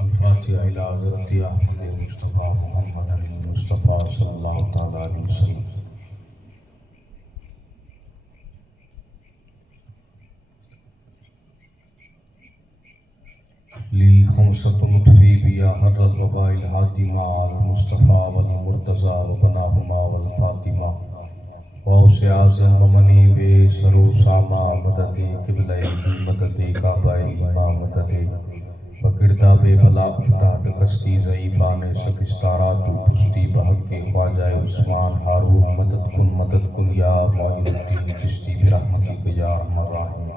الفاتحة إلى حضرت أحمد المصطفى محمد المصطفى صلى الله تعالى عليه وسلم. لي خمسة نطفي بها هر الرباء الهاتمة المصطفى والمرتضى وبناهما والفاطمة وأوس أعظم ومني بے سرو ساما مدد قبلہ مدد کعبہ مدد بگڑتا بے بلا افتاد کشتی ضعیفان سکستارات پشتی بحق کے خواجہ عثمان ہارون مدد کن یا معین الدین چشتی برحمتک یا ارحم الراحمین.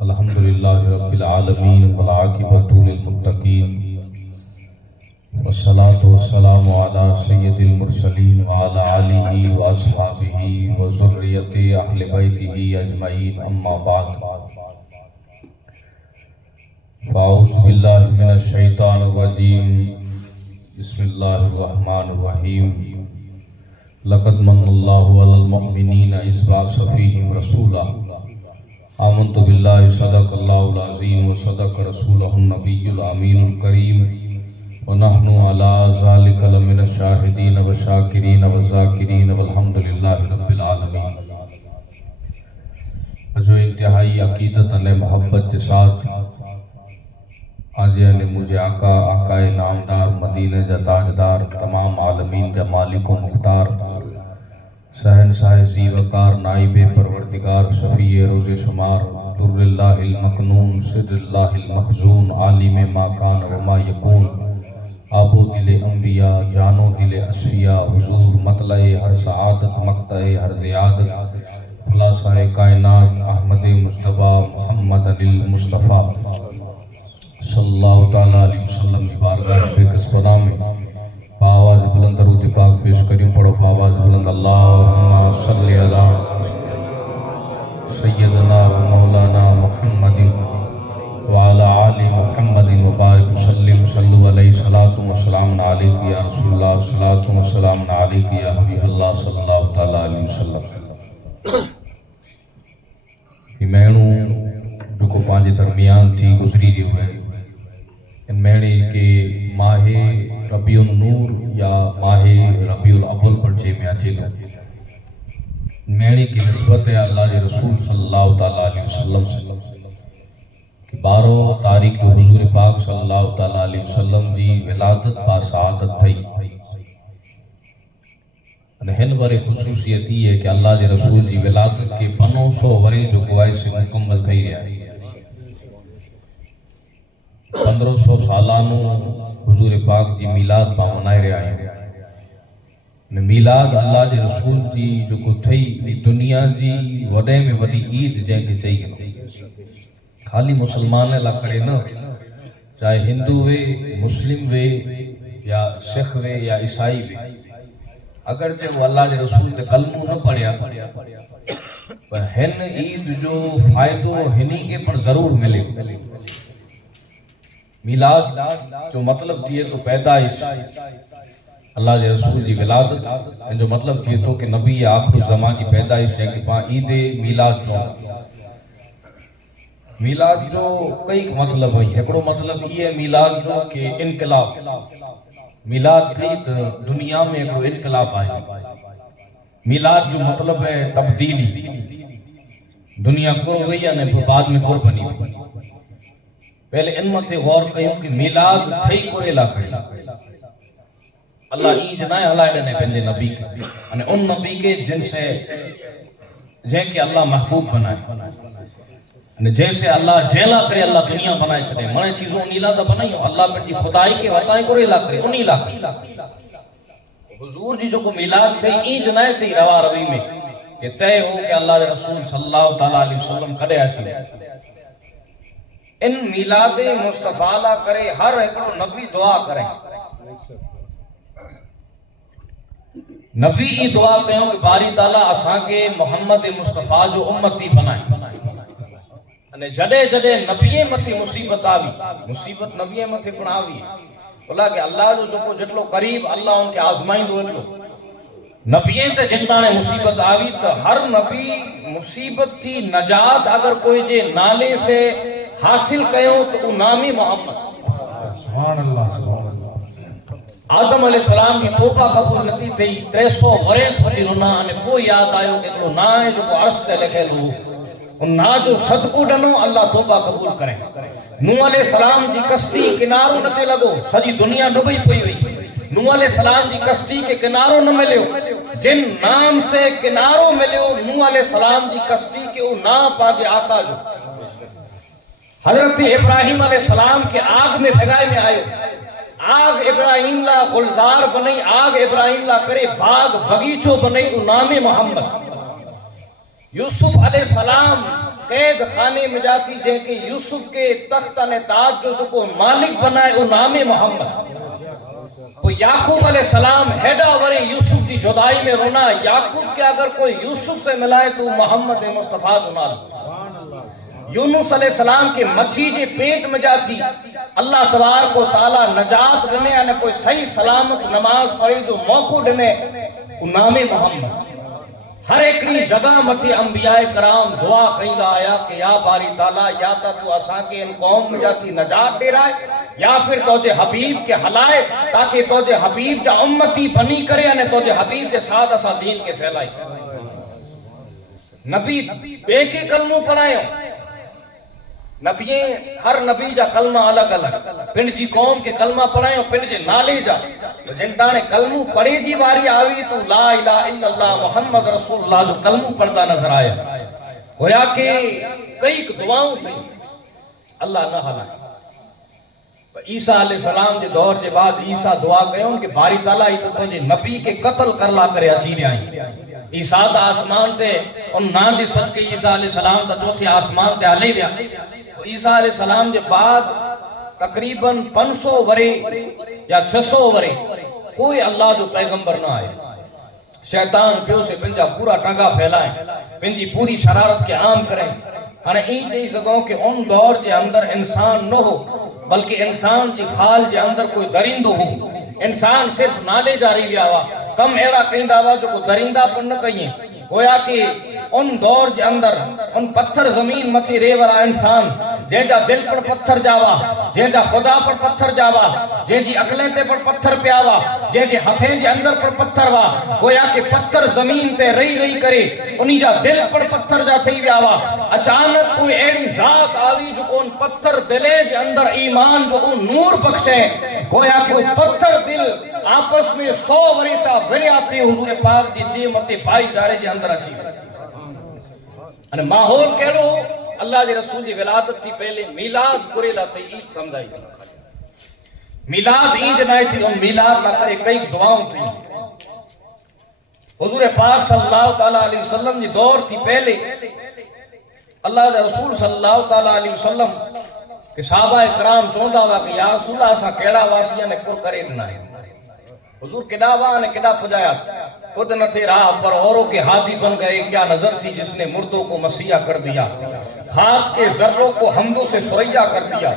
الحمدللہ رب العالمین والعاقبۃ للمتقین والصلاة والسلام على سید المرسلین وعلى آلہ واصحابہ وذریۃ اہل بیتہ اجمعین اما بعد فاعوذ باللہ من الشیطان الرجیم بسم اللہ الرحمن الرحیم. لقد من اللہ علی المؤمنین اذ بعث فیہم رسولا آمنت باللہ صدق اللہ العظیم وصدق رسولہ النبی الامین الکریم ونحن على ذلك لمن الشاہدین والشاکرین والذاکرین والحمد للہ رب العالمین. جو انتہائی عقیدت علیہ محبت کے ساتھ آج نے مجھے آقا نامدار مدینہ جا تاجدار تمام عالمین جا مالک و مختار شہنشاہ زی وقار نائب پروردگار شفیع روز شمار در اللہ المکنون سر اللہ المخزون عالم ما کان و ما یکون آبو دل انبیاء جانو دل اصفیاء حضور مطلع ہر سعادت مقطع ہر زیادت خلاصہ کائنات احمد مصطفیٰ محمد المصطفیٰ صلی اللہ تعالیٰ علیہ وسلم کی بارگاہ بے قصبنا میں آواز بلند درود پاک پیش کریں. پڑھو آواز بلند اللہم صلی علی سیدنا و مولانا محمد وعلی آل محمد وبارک وسلم. صلو علیہ الصلاۃ والسلام علیک یا رسول اللہ صلاۃ والسلام علیک یا حبیب اللہ صلی اللہ تعالیٰ علیہ وسلم. یہ مینوں جو کو پانچ درمیان تھی گزری جو ہے ان میڑے کے ماہ ربیع النور یا ماہ ربیع الاول پڑھے میں آچے گا. میڑے کی نسبت ہے اللہ کے رسول صلی اللہ تعالیٰ علیہ وسلم سے کہ 12 تاریخ جو حضور پاک صلی اللہ تعالیٰ علیہ وسلم جی ولادت با سعادت تھی. ہن ورے خصوصیت یہ ہے کہ اللہ کے رسول جی ولادت کے 500 ورے جو گواہی سے مکمل تھی رہا ہے. 1500 سالانو حضور پاک جی میلاد با منائے رہا ہے. میلاد اللہ جے رسول جی جو کو تھی دنیا جی وڈے میں وڈی عید جائیں کے چاہیے. خالی مسلمان لا کرے نہ چاہے ہندو وے مسلم وے یا سکھ وے یا عیسائی وے اگر جو اللہ جے رسول تے کلمہ نہ پڑھیا پر ہن عید جو فائدو ہنی کے پر ضرور ملے. میلاد جو مطلب تھے تو پیدائش اللہ کے رسول جی ولادت جو مطلب تھے تو کہ نبی آخر زمان کی پیدائش جائے کہ پاں عید میلاد جو میلاد جو کئی مطلب ہے. ایکڑو مطلب یہ ہے میلاد جو کہ انقلاب میلاد تھی تو دنیا میں ایکڑو انقلاب آئے. میلاد جو مطلب ہے تبدیلی دنیا کر ہوئی یا نہیں بعد میں کر بنی. پہلے ان متے غور کیوں کہ میلاد تھی کرے لا کرے اللہ ای جنائے ہلائے نے پہلے نبی کے یعنی ان نبی کے جن سے جن کے اللہ محبوب بنائے جیسے اللہ جیلا کرے اللہ دنیا بنائے چھڑے منے چیزوں نیلا دا بنائی اللہ پر جی خدائی کے وطائیں کرے لا کرے انہی لا کرے. حضور جی جو کو میلاد تھے ای جنائے تھی روا روی میں کہ تے ہو کہ اللہ رسول صلی اللہ تعالیٰ علیہ وسلم کھڑے آشی ان میلاد مصطفیٰ لا کرے ہر ایکڑو نبی دعا کریں. نبی ای دعا کہوں کہ باری تعالیٰ اساں کے محمد مصطفیٰ جو امتی بنائیں. جڑے جڑے نبی متھی مصیبت آوی مصیبت نبی متھی پن آوی بولا کہ اللہ جو کو جتلو قریب اللہ ان کے آزمائیں دو اتلو نبییں تے جنتانے مصیبت آوی تو ہر نبی مصیبت تھی نجات اگر کوئی جے نالے سے حاصل کیوں تو وہ نامی محمد سبحان اللہ سبحان اللہ آدم علیہ السلام کی توبہ قبول نتی تھی 300 ورس ہوتی رونا ہمیں کوئی یاد آئیو کہ تو نہ ہے جو کو عرص تے لکھے لو ان نہ جو صدقو ڈنو اللہ توبہ قبول کریں نوح علیہ السلام کی کشتی کناروں نتے لگو سجی دنیا ڈوبی پئی ہوئی نوح علیہ السلام کی کشتی کے کناروں نہ ملیو جن نام سے کناروں ملیو نوح علیہ السلام کی کشتی کے وہ نام پاکے آقا جو حضرت ابراہیم علیہ السلام کے آگ میں بھگائے میں آئے آگ ابراہیم لا گلزار بنائی آگ ابراہیم لا کرے باغ بگیچو بنائی او نام محمد یوسف علیہ السلام قید خانے میں جاتی جن کے یوسف کے تختہ نے تاج جو کو مالک بنائے او نام محمد وہ یعقوب علیہ السلام ہیڈا ورے یوسف کی جدائی میں رونا یعقوب کے اگر کوئی یوسف سے ملائے تو محمد مصطفیٰ دنال یونس علیہ السلام کے مچھی جے پیٹ میں جاتی اللہ تبارک و تعالیٰ نجات دنے یعنی کوئی صحیح سلامت نماز پڑھی جو موقع دنے نام محمد ہر ایکڑی جگہ متھی انبیاء کرام دعا کہیں گا آیا کہ یا باری تعالیٰ یا تا تو آسان کے ان قوم میں جاتی نجات دے رہا ہے یا پھر توجہ حبیب کے حلائے تاکہ توجہ حبیب جا امتی بنی کرے یعنی توجہ حبیب کے ساتھ اسا دین کے پھیلائی نبی بے کے کلموں پڑھائے نبییں ہر نبی جا کلمہ الگ الگ پنڈ جی قوم کے کلمہ پڑھائیں اور پنڈ جے نالے جا جنٹانے کلمہ پڑھے جی باری آوی تو لا الہ الا اللہ محمد رسول اللہ جو کلمہ پڑھتا نظر آیا گویا کہ کئی دعاؤں تھی اللہ نہ حلائے عیسیٰ علیہ السلام کے دور کے بعد عیسیٰ دعا گئے ان کے باری تعالیٰ ہی تو تجھے نبی کے قتل کر لا کرے اچینے آئیں عیسیٰ دا آسمان تے ان نان جی صدقے عیسیٰ علیہ السلام دا جو تھی آسمان تے علیہ بیا عیسیٰ علیہ السلام کے بعد تقریباً 500 ورے یا 600 ورے کوئی اللہ جو پیغمبر نہ آئے شیطان پیو سے پنجا پورا ٹنگا پھیلائیں پنجی پوری شرارت کے عام کریں ہاں این چاہی سکوں کہ ان دور کے اندر انسان نہ ہو بلکہ انسان کی خال کے اندر کوئی درندہ ہو انسان صرف نالے جاری بھی آوا کم ایڑا کہیں دعویٰ جو کوئی درندہ پر نہ کہیں گویا کہ ان دور کے اندر ان پتھر زمین مچی رے ورا انسان جن جا دل پر پتھر جاوا جن جا خدا پر پتھر جاوا جن جی عقلیں تے پر پتھر پیاوا جن جی ہتھیں جے اندر پر پتھر وا گویا کہ پتھر زمین تے رئی رئی کرے انہی جا دل پر پتھر جا تھی ویاوا اچانک کوئی ایڑی ذات آوی جو کون پتھر دلے جے اندر ایمان جو ان نور بخشے گویا کہ وہ پتھر دل آپس میں 100 وریتا بریاتی حضور پاک دی جے متے بھائی چارے جے اندر اچھی انہیں ماحول کہڑو اللہ دے رسول دی ولادت تھی پہلے میلاد کرے لاتے عید سمجھائی میلاد عید نائے تھی ان میلاد نہ کرے کئی دعاؤں تھی حضور پاک صلی اللہ علیہ وسلم دی دور تھی پہلے اللہ دے رسول صلی اللہ علیہ وسلم کہ صحابہ اکرام چوندہ ہوا کہ یا رسول اللہ ایسا کیڑا واسیہ نے کر کرے دینا ہے حضور کدا وہاں نے کدا پجایا خود نہ تھے راہ پر اوروں کے ہادی بن گئے کیا نظر تھی جس نے مردوں کو مسیح کر دیا خاک کے ذروں کو حمدوں سے سریا کر دیا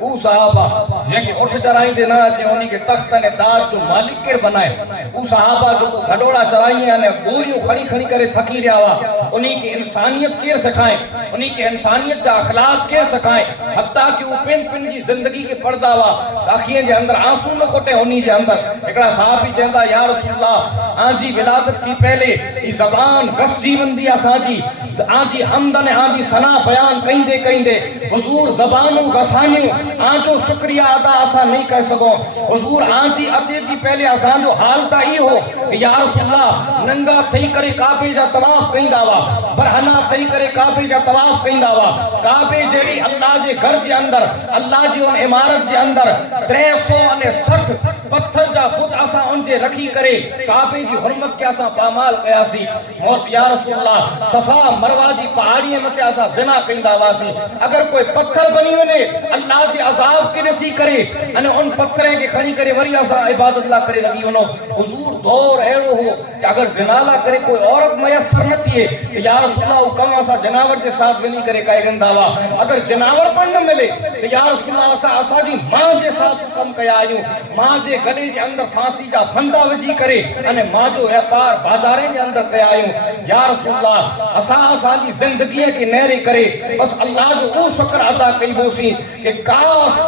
وہ صحابہ جن کے اٹھ چرائیں دینا چاہے انہی کے تخت نے داد جو مالک کر بنائے وہ صحابہ جو کو گھڑوڑا چرائیں یعنی بوریوں کھڑی کھڑی کرے تھکی رہا ہوا انہی کے انسانیت کیر سکھائیں انہی کے انسانیت کا اخلاق کیر سکھائیں حتیٰ کہ وہ پن پن کی زندگی کے پردہ ہوا آنکھیں جے اندر آنسو نہ کھٹے انہی جے اندر ایکڑا صحابی چاہتا یا رسول اللہ آنجی ولادت کی پہلے یہ زبان گس جیون دیا سانجی آنجی حمدن آنجی سنا بیان کہیں دے حضور زبانوں گسانیوں آنجو شکریہ ادا آسا نہیں کہہ سکو حضور آنجی اچھے دی پہلے آسان جو حالتا ہی ہو کہ یا رسول اللہ ننگا تھی کرے کعبے جا طواف کہیں داوا برہنہ تھی کرے کعبے جا طواف کہیں داوا کعبے جیڑی اللہ جے گھر جے اندر اللہ جی ان عمارت جے اندر 360 پتھر جا بت آسا ان جے رکھی کرے کعبے جی حرمت کے آسا پامال قیاسی اور یا رسول اللہ صفا مروا جی پہاڑی متے آسا زنا کہیں داواسی اگر کوئی پتھر بنی ونے اللہ جی عذاب کے نسی کرے ان پتھریں کے کھڑی کرے وری آسا عبادت اللہ کرے لگی ونو حضور دور ایڑو ہو اگر زنالا کرے کوئی عورت میسر نہ تھیے کہ یا رسول اللہ حکم اسا جناور دے ساتھ ونی کرے کائے گنداوا اگر جناور پر نہ ملے تو یا رسول اللہ اسا جی ماں دے ساتھ حکم کیا آیوں ماں دے گلے دے اندر پھانسی جا پھندا وجی کرے انے ماں جو ویپار بازاریں دے اندر کیا آیوں یا رسول اللہ اسا جی زندگی کے نیرے کرے بس اللہ جو او شکر ادا کئی بوسی کہ کاش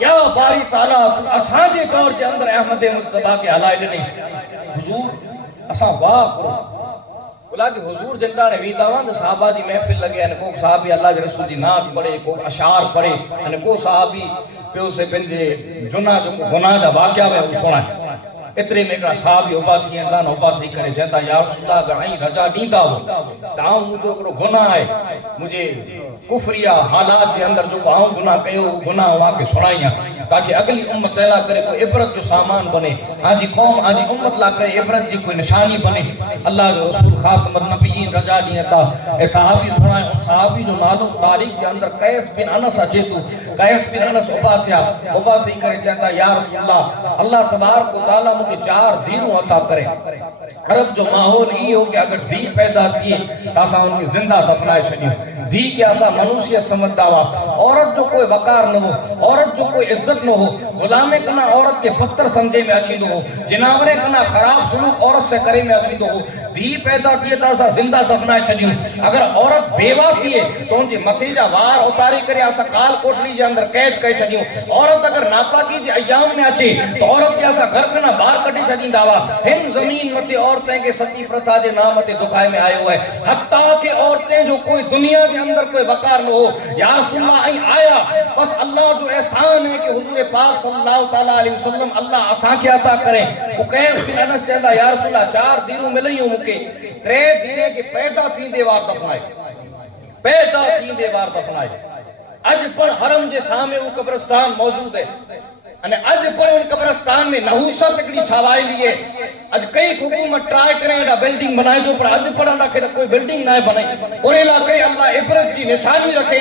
یا باری تعالیٰ اساں جے دور کے اندر احمد مصطفیٰ کے حلائے ڈنے حضور اساں واہ کرو بلا کہ حضور جنڈا نے ویداوان صحابہ دی محفل لگے ان کو صحابی اللہ کے رسول دی نات پڑھے کو اشعار پڑھے ان کو صحابی پیو سے پنجے جنہ جو گناہ دا واقعہ ہے وہ سونا ہے اترے میں کہا صحابی اوبا تھی اندان اوبا تھی کرے جہتا یا رسول اللہ اگر آئیں رجا ڈیندا ہو تاؤں مجھے اکڑو گناہ ہے مجھے کفریہ حالات کے اندر جو آؤں گناہ کہے ہو گناہ ہوا کے سنائیاں تاکہ اگلی امت لا کرے کوئی عبرت جو سامان بنے آجی قوم آجی امت لا کرے عبرت جی کوئی نشانی بنے اللہ کے رسول خاتم النبیین رجا دیتا اے صحابی سنائے ان صحابی جو نالوں تاریخ کے اندر قیس بن انس اچھے قیس بن انس اوبا تھی کرے چاہتا یا رسول اللہ اللہ تبارک و تعالیٰ مجھے 4 دینوں عطا کرے عرب جو ماحول ہی ہو کہ اگر دی پیدا تھی تاسا ان کی زندہ دفنائے چھڑی دی کے آسا منوسیت سمجھ داوا عورت جو کوئی وقار نہ ہو عورت جو کوئی عزت نہ ہو غلامے کنا عورت کے پتر سمجھے میں اچھی دو ہو جناورے کنا خراب سلوک عورت سے کرے میں اچھی دو ہو دی پیدا کیے تاسا زندہ دفنائے چھڑی اگر عورت بیوہ کیے تو ان جی متیجہ وار اتاری کرے آسا کال کوٹلی جے اندر قید کہے چھڑی عورت اگر ناپاکی جے ایام میں اچھی تو عورت کے آسا گھر کنا بار کٹی چھڑی داوا ہن زمین متی عورتیں کے ستی پرتھا دے نام تے دکھائے میں آئے ہوئے حتیٰ کہ عورتیں جو کوئی دنیا کے اندر کوئی وقار نہ ہو یا رسول اللہ آیا بس اللہ جو احسان ہے کہ حضور پاک صلی اللہ علیہ وسلم اللہ آسان کیا عطا کریں وہ قیس بن انس چاہتا یا رسول اللہ 4 دنوں ملئی ہوں مکے 3 دینے کے پیدا تین دیوار دفنائے پیدا تین دیوار دفنائے اج پر حرم جے سامنے وہ قبرستان موجود ہے અને આજ પણ ઉન કબ્રસ્તાન में નહુસત એકડી છાવાઈ લીએ આજ કઈ હુકુમત ટ્રાય કરે એડા બિલ્ડિંગ બનાય દો પર આજ પણ ના કે કોઈ બિલ્ડિંગ ના બનાય ઓરેલા કરે અલ્લાહ ઇબરત જી નિશાની રખે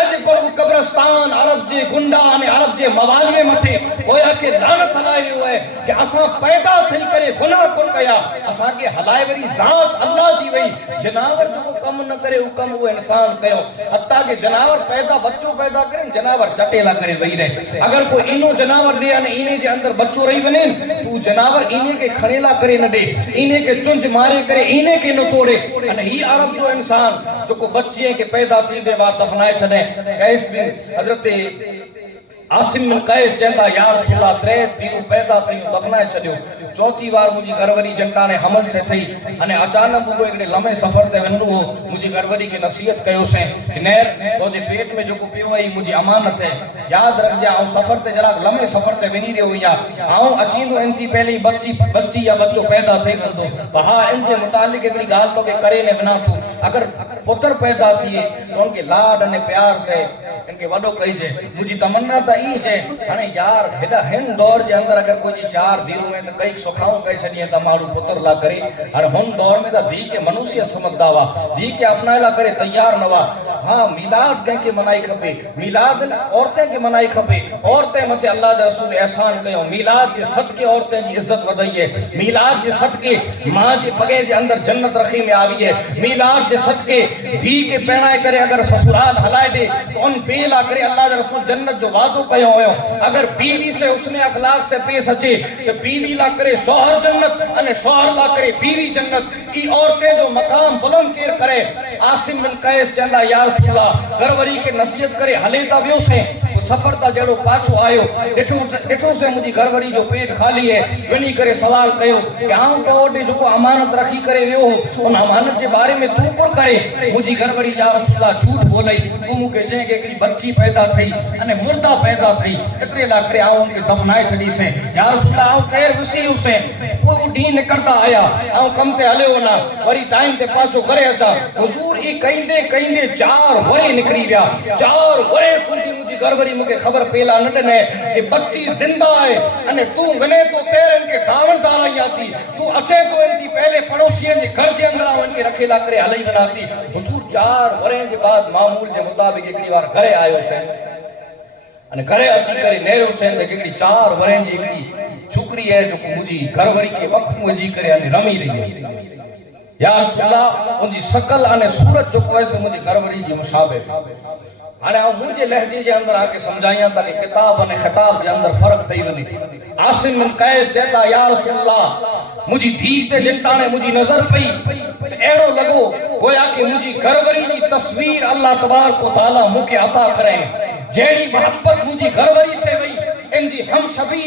આજ પણ કબ્રસ્તાન અરબ જે ગુંડા અને અરબ જે મવાલીએ મથે હોયા કે લાનત હલાઈ રહ્યો है कि असा पैदा थई करे गुनाह पर कया असा के हलाए वरी जात अल्लाह दी वई जनावर जो कम न करे हुकम वो इंसान कयो हत्ता के जनावर पैदा बच्चो पैदा करे जनावर चटेला करे वही रहे अगर कोई इनो जनावर दे ने इने जे अंदर बच्चो रही बने तू जनावर इने के खड़ेला करे न दे इने के चुंज मारे करे इने के न तोड़े अने ही अरब जो इंसान जो को बच्चे के पैदा थी दे बाद दफनाए छने कैस बिन हजरत आसिम बिन कैस चंदा या रसूल अल्लाह 3 दिन पैदा थई दफनाए छडियो चौथी बार मुझी घरवरी जंटाने हमल से थई अने अचानक वो एकड़े लंबे सफर ते वनो मुझी घरवरी के नसीहत कयो से कि नैर तोदे पेट में जो को पियो है मुझी अमानत है याद रख जा सफर ते जरा लंबे सफर ते वनी रहो या आऊं अचींदो इनती पहली बच्ची या बच्चो पैदा थई वंदो वहा इनके मुतालिक एकड़ी गाल तो के करे ने बना तू अगर पुत्र पैदा थिए तो उनके लाड अने प्यार से इनके वडो कही जे मुझी तमन्ना ता ई जे हने यार हेडा हिन दौर जे अंदर अगर कोई 4 दिनों में तो कई सुखाऊं कह छडिए त मारू पुत्र ला करे और हुन दौर में ता धी के मनुष्य समझदा वा धी के अपनाएला करे तैयार न वा हां मिलाद कह के मनाई खपे मिलाद औरतें के मनाई खपे औरतें मथे अल्लाह दे रसूल एहसान कयो मिलाद के सदके औरतें की इज्जत वधाई है मिलाद के सदके मां के पगे जे अंदर जन्नत रखी में आवी है मिलाद के सदके धी के पहनाए करे अगर ससुराल हलाए दे तो उन पेला करे अल्लाह दे रसूल जन्नत जो वादो कयो होयो अगर बीवी से उसने अखलाक से पेश अचे तो बीवी ला करे शौहर जन्नत अने शौहर ला करे बीवी जन्नत ई औरतें जो मकाम बुलंद केर करे आसिम बिन कैस चंदा या रसूल अल्लाह घरवरी के नसीहत करे हले ता वियो से सफर ता जड़ो पाछो आयो डिठो से मुझी घरवरी जो पेट खाली है वनी करे सवाल कयो कि आऊं तो ओडे जो अमानत रखी करे वियो उन अमानत के बारे में तू कुर करे मुझी घरवरी या रसूल अल्लाह झूठ बोलई तू मुके जे के एकड़ी बच्ची पैदा थई अने मुर्दा पैदा थई एतरे ला करे आऊं के दफनाए छडी से या रसूल अल्लाह आऊं केर वसी से वो डी निकलता आया आऊं कम ते हले वना वरी टाइम ते पाछो करे अचा हुजूर ई कहिंदे 4 वरे निकरी गया 4 वरे सुंदी मुझी घरवरी मुके खबर पेला न डने कि बच्ची जिंदा है अने तू वने तो तेरन के दावणदार आती तू अचे तो इनकी पहले पड़ोसियन के घर के अंदर इनके रखेला करे हलई बनाती हुजूर 4 वरे के बाद मामूल के मुताबिक एकड़ी बार घरे आयो से अने घरे अची करे नेरो से एकड़ी 4 वरे जी एकड़ी छोकरी है जो मुझी घरवारी के वक्त में जी करे अने रमी रही है या रसूल अल्लाह उनजी शकल अने सूरत जो को ऐसे मुझी घरवारी जी मुशाबे अने मुझे लहजे जे अंदर आके समझाया ताकि किताब अने खिताब जे अंदर फर्क थई वने आसिम बिन कैस कहता या रसूल अल्लाह मुझी धी ते जिटाने मुझी नजर पई एड़ो लगो गोया कि मुझी घरवारी जी तस्वीर अल्लाह तबारक व तआला मुके अता करे जेड़ी मोहब्बत मुझी घरवारी से वई इंजी हम सभी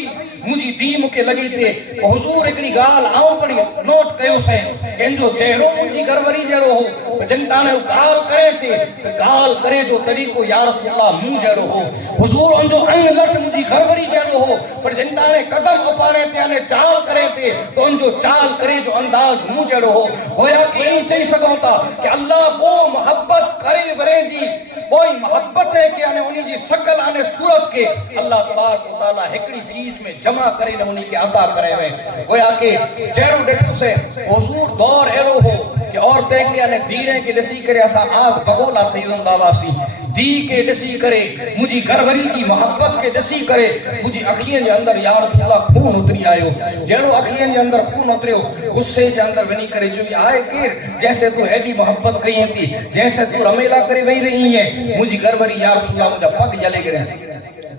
मुझी दी मुके लगी थे हुजूर एकड़ी गाल आऊं पड़ी नोट कयो से इंजो चेहरो मुझी घरवारी जड़ो हो जिनटाने गाल करे थे गाल करे जो तरीको या रसूल अल्लाह मुंह जड़ो हो हुजूर उनजो अंग लट मुझी घरवारी जड़ो हो पर जिनटाने कदम उपाड़े थे अने चाल करे थे तो उनजो चाल करे जो अंदाज मुंह जड़ो हो होया कि ई चई सको था कि अल्लाह वो मोहब्बत करे वरे जी कोई मोहब्बत है कि अने उनी जी शकल अने सूरत के अल्लाह तबारक व तआला एकड़ी चीज में जमा करे ने उनी के अदा करे वे गोया के चेहरो डेठो से हुजूर दौर एरो हो कि औरतें के अने धीरे के दसी करे असा आग बगोला थई वन बाबा सी दी के दसी करे मुझी घरवारी की मोहब्बत के दसी करे मुझी अखियन जे अंदर या रसूल अल्लाह खून उतरी आयो जेड़ो अखियन जे अंदर खून उतरियो गुस्से जे अंदर वनी करे जो आए केर जैसे तू हेडी मोहब्बत कई थी जैसे तू रमेला करे वही रही है मुझी घरवारी या रसूल अल्लाह मुझा पग जले करे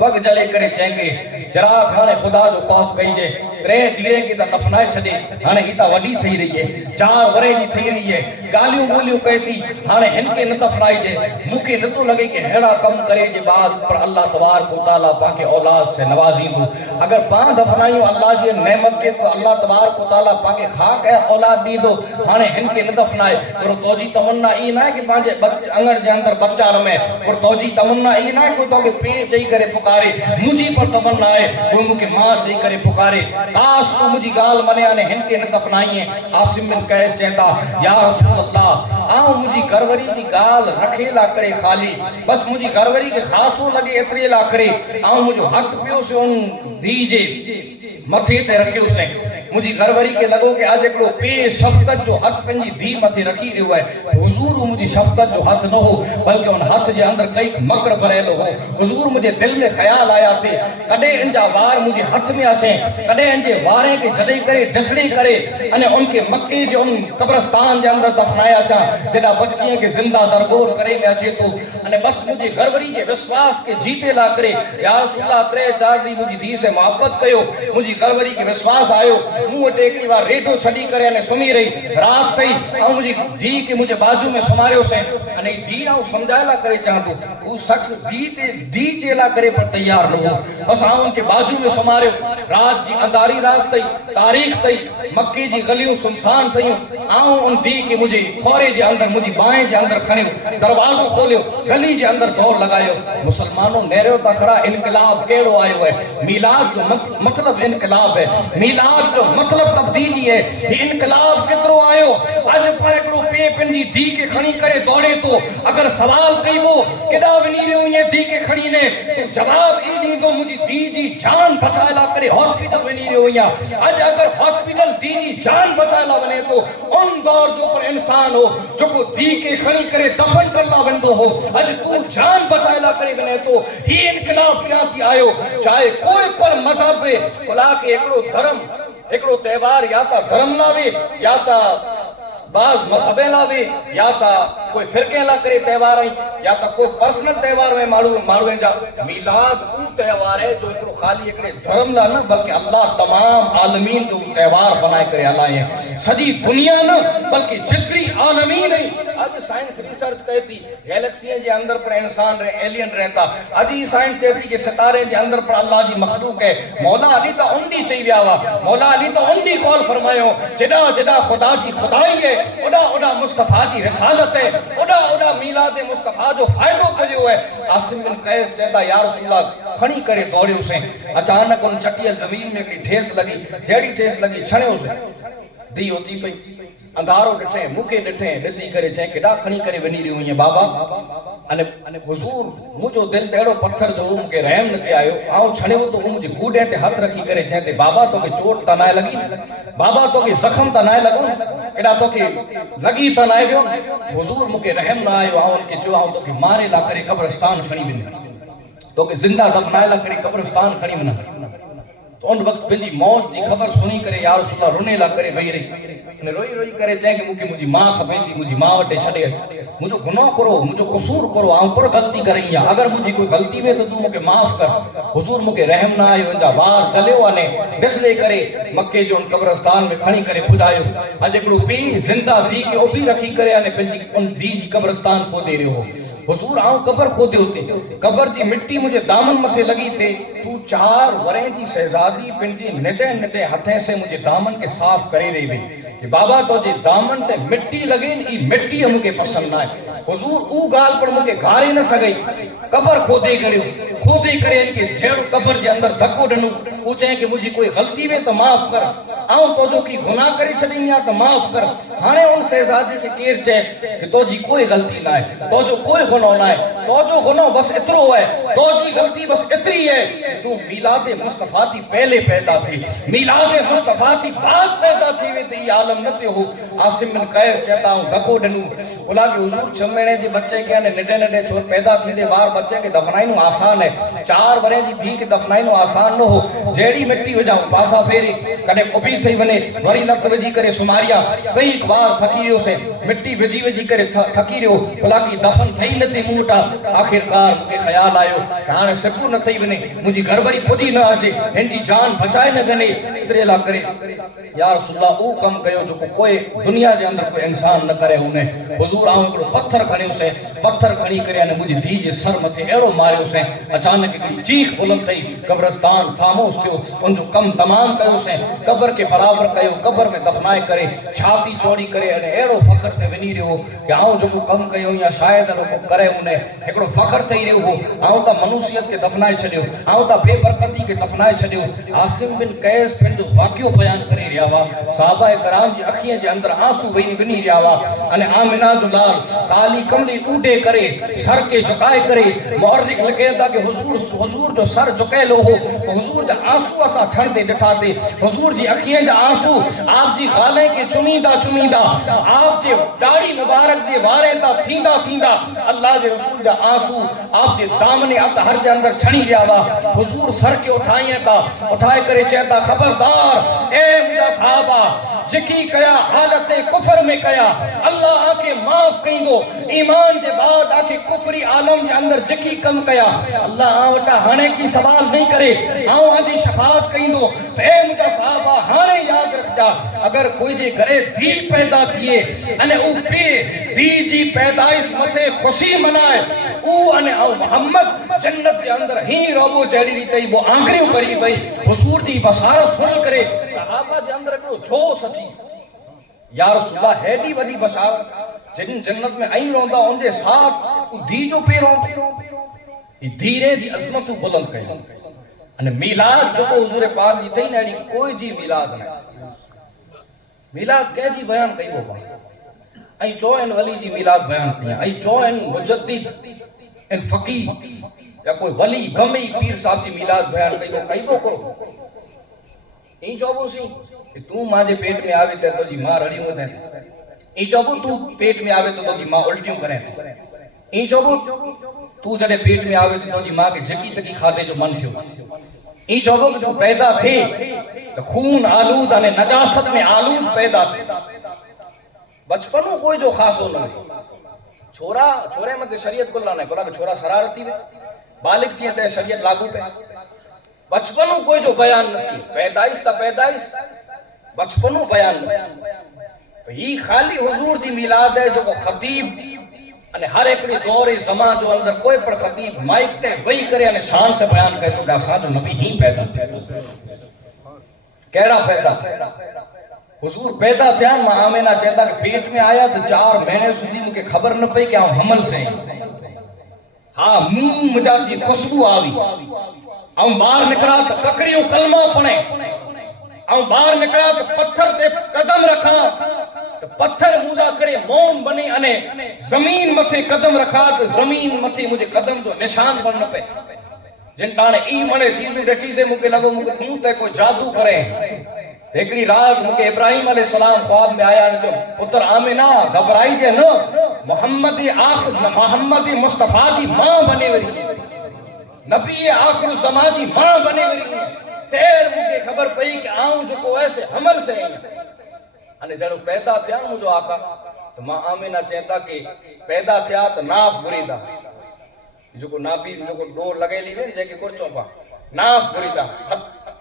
पग जले करे चेंगे जरा खाने खुदा जो खौफ कई जे रे धीरे की ता दफनाए छदे हाने ही ता वडी थई रही है 4 वरे जी थई रही है गालियों बोलियों कहती हाने हिनके न दफनाई जे मुके न तो लगे कि हेड़ा कम करे जे बाद पर अल्लाह तबारक व तआला पाके औलाद से नवाजी दू अगर पा दफनाई अल्लाह जी नेमत के तो अल्लाह तबारक व तआला पाके खाक है औलाद दी दो हाने हिनके न दफनाए पर तोजी तमन्ना ई ना कि पांजे अंगड़ जे अंदर बच्चा रमे और तोजी तमन्ना ई ना कि तो के पे चई करे पुकारे मुझी पर तमन्ना है वो मुके मां चई करे पुकारे काश को मुझी गाल मने आने हिनके न दफनाई है आसिम बिन कैस कहता या रसूल अल्लाह आओ मुझी घरवारी की गाल रखेला करे खाली बस मुझी घरवारी के खासो लगे एतरेला करे आओ मुझो हाथ पियो से उन दीजे मथे ते रखियो से मुझी घरवारी के लगो कि आज एकड़ो पे शफकत जो हाथ पंजी धी मथे रखी रियो है हुजूर मुझी शफकत जो हाथ न हो बल्कि उन हाथ जे अंदर कई मकर भरेलो हो हुजूर मुझे दिल में ख्याल आया थे कदे इनजा वार मुझे हाथ में अचे कदे इनजे वारे के जड़े करे डसड़ी करे अने उनके मक्के जे उन कब्रिस्तान जे अंदर दफनाया चा जेड़ा बच्चियां के जिंदा दरगोर करे में अचे तो अने बस मुझे घरवारी के विश्वास के जीते ला करे या रसूल अल्लाह 3-4 दी मुझी धी से मोहब्बत कयो मुझी घरवारी के विश्वास आयो मुंह अटे एक बार रेडो छड़ी करे अने सुमी रही रात थई आ मुझी धी के मुझे बाजू में सुमारियो से अने धी आ समझायला करे चाहतो वो शख्स धी चेला करे पर तैयार न हो बस आ उनके बाजू में सुमारियो रात जी अंधारी रात थई तारीख थई मक्के जी गलियों सुनसान थई आऊं उन धी के मुझे खोरे जे अंदर मुझी बाएं जे अंदर खणियो दरवाजो खोलियो गली जे अंदर दौड़ लगायो मुसलमानों नेरो ता खरा इनकलाब केड़ो आयो है मिलाद जो मतलब इनकलाब है मिलाद जो मतलब तब्दीली है इनकलाब कितरो आयो आज पर एकड़ो पे पंजी धी के खणी करे दौड़े तो अगर सवाल कईबो केडा वनी रे ये धी के खणी ने तो जवाब ई दींदो मुझी धी जी जान बचायला करे हॉस्पिटल वनी रे होया आज अगर हॉस्पिटल धी जी जान बचायला बने तो उन दौर जो पर इंसान हो जो को धी के खणी करे दफन करला बंदो हो आज तू जान बचायला करे बने तो ही इनकलाब क्या की आयो चाहे कोई पर मजहब है भला के एकड़ो धर्म एकड़ो त्योहार या ता धर्म लावे या ता बाज मजहबे लावे या ता कोई फिरके ला करे त्योहार या ता कोई पर्सनल त्योहार में माड़ू जा मिलाद उ त्योहार है जो एकड़ो खाली एकड़े धर्म ला न बल्कि अल्लाह तमाम आलमीन जो त्योहार बनाए करे हलाए हैं सजी दुनिया न बल्कि जितनी आलमीन है आज साइंस रिसर्च कहती गैलेक्सी जे अंदर पर इंसान रहे एलियन रहता आज ही साइंस कहती कि सितारे जे अंदर पर अल्लाह जी मखलूक है मौला अली ता उंडी चई विया वा मौला अली ता उंडी कॉल फरमायो जदा जदा खुदा की खुदाई है ओडा ओडा मुस्तफा की रिसालत है ओडा ओडा मिलाद मुस्तफा जो फायदो पजो है आसिम बिन कैस कहता या रसूल अल्लाह खणी करे दौड़ियो से अचानक उन चटियल जमीन में की ठेस लगी जेड़ी ठेस लगी छणियो से दी होती पई अंधारो डिठे मुके डिठे दसी करे चे केडा खणी करे वनी रियो ये बाबा अने हुजूर मुजो दिल तेड़ो पत्थर जो मुके रहम न आयो आऊं छणियो तो मुझे कूडे ते हाथ रखी करे चे बाबा तो के चोट ता ना लगी बाबा तो के जख्म ता ना लगो केडा तो के लगी ता ना गयो हुजूर मुके रहम ना आयो आऊं के जो आऊं तो के मारे ला करे कब्रिस्तान खणी बिन तो के जिंदा दफनाए ला करे कब्रिस्तान खणी बिन تو ان وقت پنجی موت جی خبر سنی کرے یا رسول اللہ رونے لا کرے وئی رہی نے روئی روئی کرے چاہے کہ مجھے مجھے ماں کھپے تھی مجھے ماں وٹے چھڑے مجھے گناہ کرو مجھے قصور کرو آؤں پر غلطی کریں اگر مجھے کوئی غلطی میں تو مجھے معاف کر حضور مجھے رحم نہ آئے انجا بار چلے وانے بسلے کرے مکے جو ان قبرستان میں کھڑی کرے پھدایو اج اکڑو پی زندہ تھی کہ او بھی رکھی کرے آنے پنجی ان دی جی قبرستان کھو دے رہے ہو حضور آؤں قبر کھو دے ہوتے قبر جی مٹی مجھے دامن متھے لگی تے تو 4 وریں جی شہزادی پنجی نٹے نٹے ہتھیں سے مجھے دامن کے صاف کرے رہی بھی کہ بابا تو جی دامن تے مٹی لگین ای مٹی ہم کے پسند نہ ہے حضور او گال پر مجھے گھاری نہ سگئی قبر کھودے کرے ان کے جھیڑ قبر جے اندر دھکو ڈنو پوچھیں کہ مجھے کوئی غلطی میں تو معاف کر آؤں تو جو کی گناہ کری چھڑیں یا تو معاف کر ہانے ان شہزادی کے کیر چاہے کہ تو جی کوئی غلطی نہ ہے تو جو کوئی گناہ نہ ہے تو جو گناہ بس اترو ہے تو جی غلطی بس اتری ہے تو میلاد مصطفیٰ تی پہلے پیدا تھی میلاد مصطفیٰ تی بعد پیدا تھی وے تے یہ عالم نہ تے ہو عاصم بن قیس چہتا ہوں دھکو ڈنو بولا کہ حضور چھمنے جی بچے کے نٹے نٹے چھوڑ پیدا تھی دے بار بچے کے دفنائی نو آسان ہے 4 ورے جی دھی کے دفنائی نو آسان نہ ہو جیڑی مٹی ہو جاؤں پاسا پھیری کنے کبھی تھی بنے وری لت وجی کرے سماریا کئی بار تھکی رہو سے مٹی وجی کرے تھکی رہو بولا کہ دفن تھی نہ تے موٹا آخر کار مجھے خیال آئیو کہانے سکو نہ تھی بنے مجھے گھر بری پودی نہ آسے ہنجی جان بچائے نہ گنے اترے لا کرے یا رسول اللہ او کم کہو جو کوئی دنیا جے اندر کوئی انسان نہ کرے انہیں حضور آؤں اکڑو پتھر کھڑی اسے پتھر کھڑی کرے نے مجھے دیجے سر متے ایڑو مارے اسے اچانک اکڑی چیخ بلند تھی قبرستان خاموش تھو ان جو کم تمام کہو اسے قبر کے برابر کہو قبر میں دفنائے کرے چھاتی چوڑی کرے ایڑو فخر سے ونی رہو کہ آؤں جو کم کہو یا شاید کو کرے انہیں اکڑو فخر تھی رہو آؤں تا منوسیت کے دفنائے چھڑیو آؤں تا بے برکتی کے دفنائے چھڑیو عاصم بن قیس پھر جو واقعو بیان کرے رہا وا صحابہ کرام جی اکھیاں جے اندر آنسو بنی رہا وا انہیں آمنہ جو لال کالی کملی اوڈے کرے سر کے جھکائے کرے مورنک لکھے تھا کہ حضور جو سر جھکے لو ہو حضور جا آنسو اسا چھڑ دے ڈٹھا دے حضور جی اکھیاں جا آنسو آپ جی غالیں کے چمیدہ آپ جے داڑھی مبارک جے وارے تا تھیندا اللہ جے رسول جا آنسو آپ جے دامن اطہر جے اندر چھڑی رہا وا حضور سر کے اٹھائے کرے چہتا خبردار اے مجھا صحابہ جکی کیا حالت کفر میں کیا اللہ آکے معاف کہیں دو ایمان دے بعد آکے کفری عالم دے اندر جکی کم کیا اللہ آوٹا ہانے کی سوال نہیں کرے آؤں آجی شفاعت کہیں دو اے مجھا صحابہ ہانے یاد رکھ جا اگر کوئی جے گھرے دی پیدا تھیے انہیں او پی دی جی پیدائش متے خوشی منائے او انہیں او محمد جنت کے اندر ہی روبو جیڑی ریتے وہ آنگریوں کری بھئی حضور دی بشارت سنی کرے صحابہ دے اندر کو چھو سچی یا رسول اللہ ہے دی ودی بشارت جن جنت میں آئی روندہ ان دے ساتھ دی جو پہ روندے دیرے دی عظمتو بلند کہیں انہیں میلاد جو کو حضور پاک دی تھی نیڑی کوئی جی میلاد نہیں میلاد کہہ جی بیان کہیں وہ بات ای چوئن ولی جی میلاد بیان کہیں ای چوئن مجدد ان فقی یا کوئی ولی گمی پیر صاحب جی میلاد بیان کہیں وہ کرو این چوبو سی کہ تو ماں جے پیٹ میں آوے تے تو جی ماں رڑی ہو دیں این چوبو تو پیٹ میں آوے تو جی ماں الٹیوں کریں این چوبو تو جڑے پیٹ میں آوے تو جی ماں کے جکی تکی کھادے جو من تھے این چوبو کہ تو پیدا تھے خون آلود آنے نجاست میں آلود پیدا تھے بچپنوں کوئی جو خاص ہو نہ چھوڑے مت شریعت کو لانا ہے بولا کہ چھوڑا سرارتی ہے بالغ تھی ہے شریعت لاگو پہ بچپنوں کوئی جو بیان نہ تھی پیدائش تا پیدائش بچپنوں بیان نہ تھی یہ خالی حضور دی میلاد ہے جو خطیب ہر ایک دور زمان جو اندر کوئی پر خطیب مائک تے وہی کرے شان سے بیان کرے تو کہ سادو نبی ہی پیدا تھے کیڑا پیدا تھے حضور پیدا تھے ماں آمینہ چاہتا کہ پیٹ میں آیا تو 4 مہینے سدی مجھے خبر نہ پئی کہ ہم حمل سے ہیں ہاں منہ مجاتی خوشبو آوی ہم باہر نکلا تو ککریوں کلمہ پڑھیں ہم باہر نکلا تو پتھر تے قدم رکھا پتھر مودا کرے موم بنے انے زمین متھے قدم رکھا تو زمین متھے مجھے قدم جو نشان بننا پہ جن ٹانے ای منے چیزوں رٹی سے مجھے لگو مجھے کیوں تے کوئی جادو کرے ایکڑی رات مجھے ابراہیم علیہ السلام خواب میں آیا جو پتر آمینہ گھبرائی جے نا محمد مصطفیٰ دی ماں بنے وری نبی آخر الزمان دی ماں بنے وری تیر مجھے خبر پئی کہ آؤں جو کو ایسے حمل سے انہیں جڑو پیدا تھیا مجھو آقا تو ماں آمینہ چہتا کہ پیدا تھیا تو ناف بریدا جو کو نابی جو کو ڈور لگے لی وین جے کے کرچو پا ناف بریدا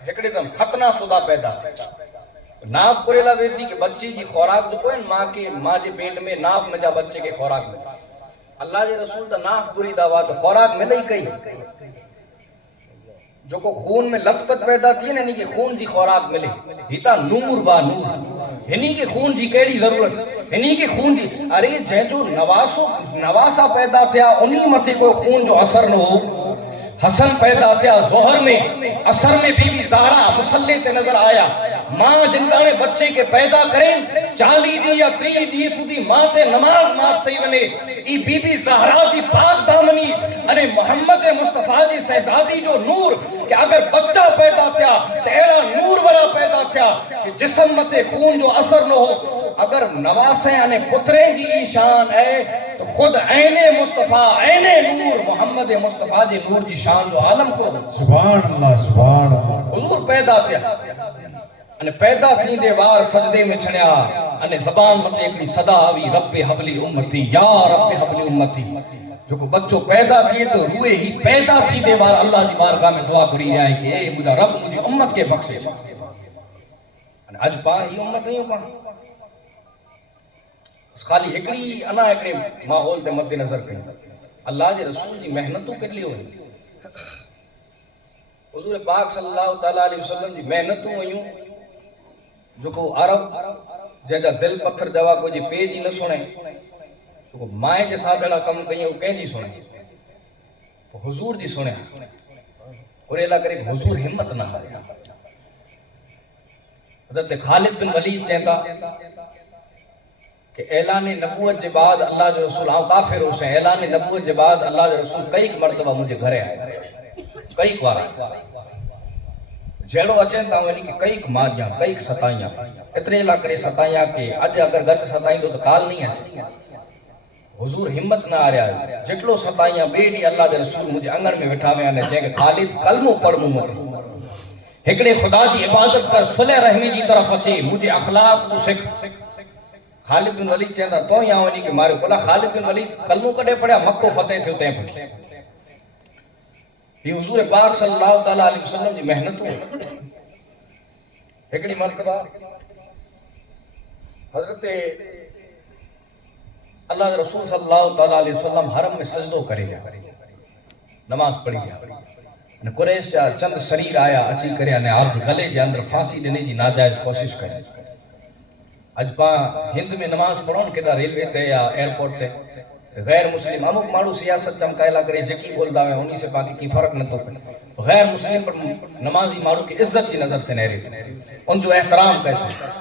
ہکڑے دم ختنا صدا پیدا تھیا ناف کریلا ویتی کہ بچی جی خوراک جو کوئی ماں جی پیٹ میں ناف میں جا بچے کے خوراک میں اللہ جی رسول دا ناف بریدا ہوا تو خوراک ملے ہی کئی جو کو خون میں لطفت پیدا تھی نا کہ خون جی خوراک ملے ہیتا نور با نور ہنی کے خون جی کیڑی ضرورت ہنی کے خون جی ارے جے جو نواسا پیدا تھیا انہی متے کوئی خون جو اثر نہ ہو حسن پیدا تھیا ظہر میں اثر میں بی بی زہرا مسلح تے نظر آیا ماں جن کا بچے کے پیدا کریں 40 دی یا 30 دی سودی ماں تے نماز معاف تھی ونے ای بی بی زہرا دی پاک دامنی ارے محمد مصطفیٰ دی شہزادی جو نور کہ اگر بچہ پیدا تھیا تیرا نور بڑا پیدا تھیا کہ جسم متے خون جو اثر نہ ہو اگر نواسیں یعنی پتریں کی ایشان ہے تو خود عین مصطفیٰ عین نور محمد مصطفیٰ دی نور دی شان جو عالم کو سبحان اللہ سبحان اللہ حضور پیدا تھیا انہیں پیدا تھی دے وار سجدے میں چھڑیا انہیں زبان متے ایک صدا آوی رب حبلی امتی یا رب حبلی امتی جو کو بچوں پیدا تھی تو روئے ہی پیدا تھی دے وار اللہ دی بارگاہ میں دعا کری رہا ہے کہ اے مجھا رب مجھے امت کے بخشے آج پا ہی امت نہیں ہو پا خالی ہکڑی انا ہکڑے ماحول دے مد نظر کریں اللہ جے رسول دی محنتوں کے لیے ہوئی حضور پاک صلی اللہ علیہ وسلم دی محنتوں ہوئیوں جو کو عرب جیجا دل پتھر جوا کو جی پیج ہی نہ سنے جو کو مائیں جیسا بیڑا کم کہیں وہ کہیں جی سنے حضور جی سنے اور اللہ کرے حضور ہمت نہ ہارے حضرت خالد بن ولید چہتا کہ اعلان نبوت کے بعد اللہ جو رسول آؤں کافر ہو سے اعلان نبوت کے بعد اللہ جو رسول کئی مرتبہ مجھے گھرے آئے کئی کوارا جیڑو اچھیں تاں یعنی کہ کئی ماریاں کئی ستائیاں اتنے اللہ کرے ستائیاں کہ اج اگر گچ ستائیں تو کال نہیں ہے حضور ہمت نہ آ رہا ہے جتلو ستائیاں بیڑی اللہ دے رسول مجھے انگر میں بٹھا میں آنے چاہے کہ خالد کلموں پڑھ ممت ہکڑے خدا دی عبادت پر صلح رحمی جی طرف اچھے مجھے اخلاق تو سکھ خالد بن ولید چاہتا تو یہاں ونی کہ مارے بولا خالد بن ولید کلموں کڑے پڑھیا مکہ فتح تھے تین پڑھے یہ حضور پاک صلی اللہ علیہ وسلم جی محنتوں ایکڑی مرتبہ حضرت اللہ رسول صلی اللہ علیہ وسلم حرم میں سجدو کرے گا نماز پڑھی گا قریش جا چند شریر آیا اچھی کرے نے آپ گلے جے اندر پھانسی دینے جی ناجائز کوشش کرے اج پا ہند میں نماز پڑھون کدا ریلوے تے یا ایئرپورٹ تے غیر مسلم امک ماڑو سیاست چمکائلا کرے جکی بولدا ہے انہی سے باقی کی فرق نہ تو غیر مسلم پر نمازی ماڑو کی عزت کی نظر سے نہرے ان جو احترام کہتے ہیں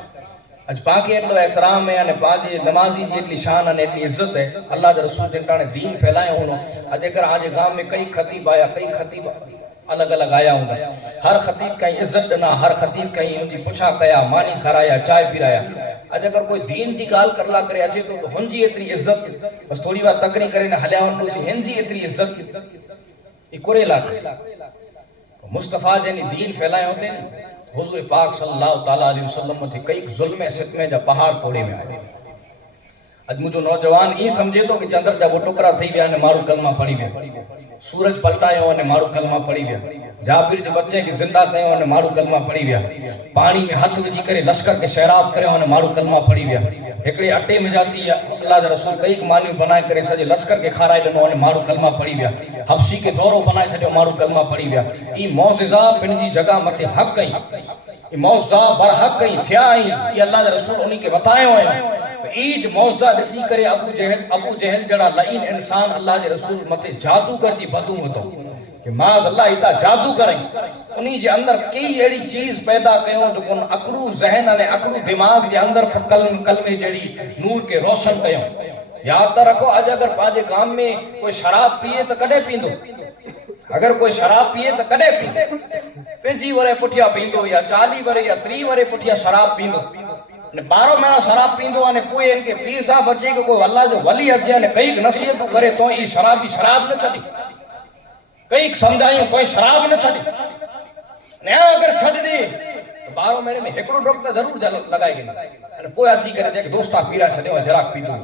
اج پاکی ایک لو احترام ہے یعنی پاجی نمازی جی اتنی شان ہے اتنی عزت ہے اللہ دے رسول جن کا نے دین پھیلائے ہونو اج اگر آج گام میں کئی خطیب آیا کئی خطیب الگ الگ آیا ہوں گا ہر خطیب کہیں عزت دینا ہر خطیب کہیں ان کی پچھا کیا مانی کھرایا چائے پیرایا اج اگر کوئی دین کی گال کرلا کرے اچھے تو ہن جی اتنی عزت بس تھوڑی بات تقریر کرے نہ ہلیا ہن سی ہن جی اتنی عزت یہ کرے لا مصطفیٰ جنی دین پھیلائے ہوتے ہیں حضور پاک صلی اللہ علیہ وسلم تھی کئی ظلم ستمے جا پہاڑ توڑے میں آئے اج مجھو نوجوان ہی سمجھے تو کہ چندر جا وہ ٹکرا تھی بیا نے مارو کلمہ پڑھی بیا سورج پلٹائے ہو نے مارو کلمہ پڑھی بیا جابر دے بچے کی زندہ کئے ہو نے مارو کلمہ پڑھی بیا پانی میں ہاتھ وجھی کرے لشکر کے شہراب کرے ہو نے مارو کلمہ پڑھی بیا ایکڑے اٹے میں جاتی اللہ دے رسول کئی مانی بنائے کرے سجے لشکر کے کھارائے ڈنو نے مارو کلمہ پڑھی بیا حبشی کے دورو بنائے چھڑے مارو کلمہ پڑھی بیا ای معجزہ پن جی جگہ متے حق کئی ای معجزہ برحق کئی تھیا ای اللہ دے رسول انہی کے بتائے ہوئے ایج موضع دسی کرے ابو جہل جڑا لئین انسان اللہ دے رسول متے جادو کر جی بدوں ہوتو کہ ماذ اللہ ایتا جادو کریں انہی جے اندر کئی ایڑی چیز پیدا کیوں جو کن اکڑو ذہن نے اکڑو دماغ جے اندر کلمے جڑی نور کے روشن کیوں یاد رکھو آج اگر پاجے گام میں کوئی شراب پیے تو کڈے پیندو اگر کوئی شراب پیے تو کڈے پیندو 25 ورے پٹھیا پیندو یا 40 ورے یا 30 ورے پٹھیا شراب پیندو 12 مہینہ شراب پیندو آنے کوئی ان کے پیر صاحب بچے کہ کوئی اللہ جو ولی اچھے آنے کئی نصیحت کرے تو یہ شراب نہ چھڑی کئی سمجھائیں کوئی شراب نہ چھڑی नया अगर छड़ दे तो 12 महीने में हिकिड़ो ड्रॉप तो जरूर लगाए गए अने पोया थी करे जेके दोस्ता पीरा छॾियो जराक पीतो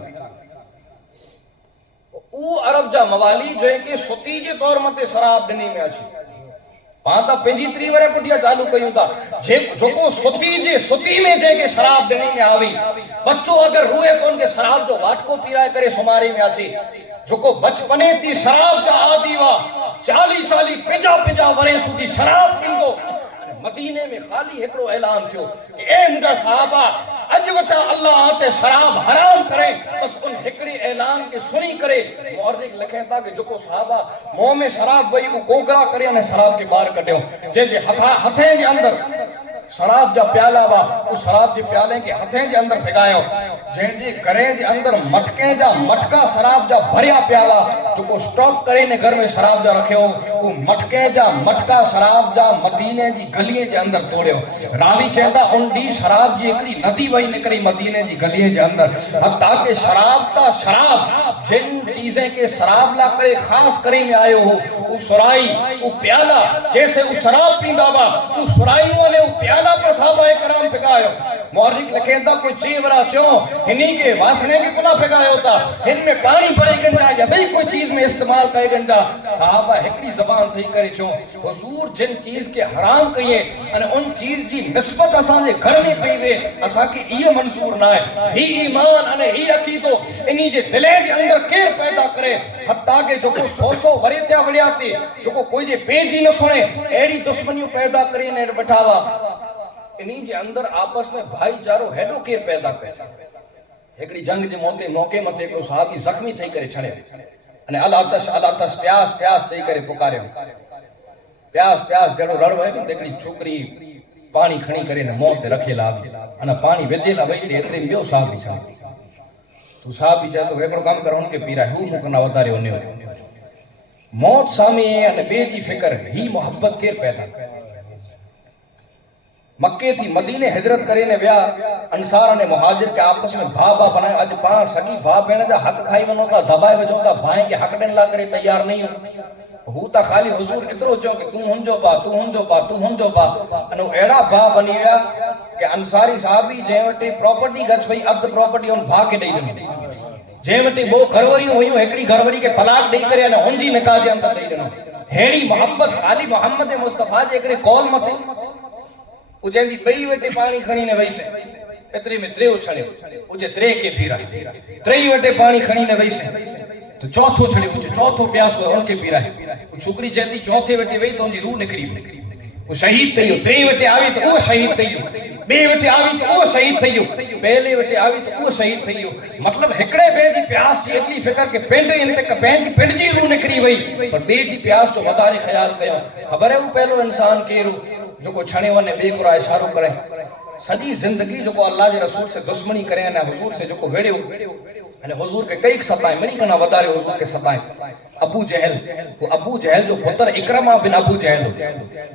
उ अरब जा मवाली जो के सुती जे तौर मते शराब ॾिनी में अची पां त पंहिंजी 3 वरे पुठिया चालू कयूं था जेको सुती में जेके शराब ॾिनी में आवी बच्चो अगर रोए कोन के शराब जो वाटको पीराए करे सुमारी में अचे जेको बचपने थी शराब जा आदी वा 40 50 वरे सुधी शराब पींदो मदीने में खाली हिकिड़ो ऐलान थियो कि ए मुंहिंजा साहबा अॼु वटा अल्लाह ते शराब हराम करे बस उन हिकिड़े ऐलान के सुनी करे मुहर्रिक लिखे था कि जेको साहबा मुंह में शराब वई वो कोगरा करे अने शराब के ॿाहिरि कढियो जंहिंजे हथे जे अंदर शराब जा प्याला वा उस शराब जे प्याले के हथे जे अंदर फिगायो जंहिंजे घरे जे अंदर मटके जा मटका शराब जा भरिया पिया वा जेको स्टॉक करे ने घर में शराब जा रखियो वो मटके जा मटका शराब जा मदीने जी गलीअ जे अंदर तोड़ियो रावी चवंदा उन ॾींहुं शराब जी हिकिड़ी नदी वही निकिरी मदीने जी गलीअ जे अंदर ताकि शराब जिन चीजें के शराब ला करे खास करे में आयो हो वो सुराई वो प्याला जैसे वो शराब पींदा वा वो सुराइयों ने वो प्याला पर साहबा कराम फिगायो मुहर्रिक लिखेंदा कोई चेवरा चो हिनी के वासने के कुला फिगायो था इनमें पानी भरे गंदा या भाई कोई चीज में इस्तेमाल करे गंदा साहबा हिकड़ी जबान थी करे चो हुजूर जिन चीज के हराम कहिए अने उन चीज जी निस्बत असा जे घर में पई वे असा के ये मंजूर ना है ही ईमान अने ही अकीदो इनी जे दिले जे अंदर केर पैदा करे हत्ता के जो 100 वरे त्या वड़िया थी जो कोई जे पेज ही न सुने एड़ी दुश्मनियों पैदा करे ने बैठावा इन्हीं के अंदर आपस में भाईचारो हेडो के पैदा करे एकड़ी जंग जे मौके मथे को साहबी जख्मी थई करे छड़े अने अल आतश प्यास थई करे पुकारे प्यास जड़ो रड़ो है एकड़ी छोकरी पानी खणी करे ने मुंह ते रखेला अने पानी वेजेला वई ते एतरे बियो साहबी छड़े तू साहबी जा तो एकड़ो काम कर उनके पीरा हु मुकना वधारे ओने मौत सामे अने बे जी फिकर ही मोहब्बत के पैदा करे मक्के थी मदीने हिजरत करे ने विया अंसार ने मुहाजिर के आपस में भा बनाए आज पां सगी भा भेण जा हक खाई वनो था दबाए वजो था भाई के हक देन ला करे तैयार नहीं हु ता खाली हुजूर इतरो चो कि तू हुंजो बा अनो एड़ा भा बनी विया कि अंसारी साहबी जे वटे प्रॉपर्टी गच भई अध प्रॉपर्टी उन भा के दई दी जे वटे वो घरवरी हुई एकड़ी घरवरी के तलाक दई करे अने हुंजी निकाह जे अंदर दई देनो हेड़ी मोहब्बत खाली मोहम्मद मुस्तफा जे एकड़े कौल मथे उजेंदी बई वटे पानी खणी ने वईसे एतरी में त्रेओ छड़े उजे त्रे के पीरा त्रेई वटे पानी खणी ने वईसे तो चौथो छड़े उजे चौथो प्यासो उनके पीरा छोकरी जेंदी चौथे वटे वई तो उनकी रूह निकरी वो शहीद थयो त्रे वटे आवी तो वो शहीद थयो बे वटे आवी तो वो शहीद थयो पहले वटे आवी तो वो शहीद थयो मतलब हिकड़े बे जी प्यास जी एतली फिकर के पेंड इन तक पेंज पिंड जी रूह निकरी वई पर बे जी प्यास जो वधारे ख्याल कयो खबर है वो पहलो इंसान केरो जो को छणे वने बे कुरा इशारो करे सजी जिंदगी जो को अल्लाह के रसूल से दुश्मनी करे ने हुजूर से जो को वेड़ियो अने हुजूर के कई सताए मनी कना वधारे हुजूर के सताए अबू जहल जो पुत्र इकरमा बिन अबू जहल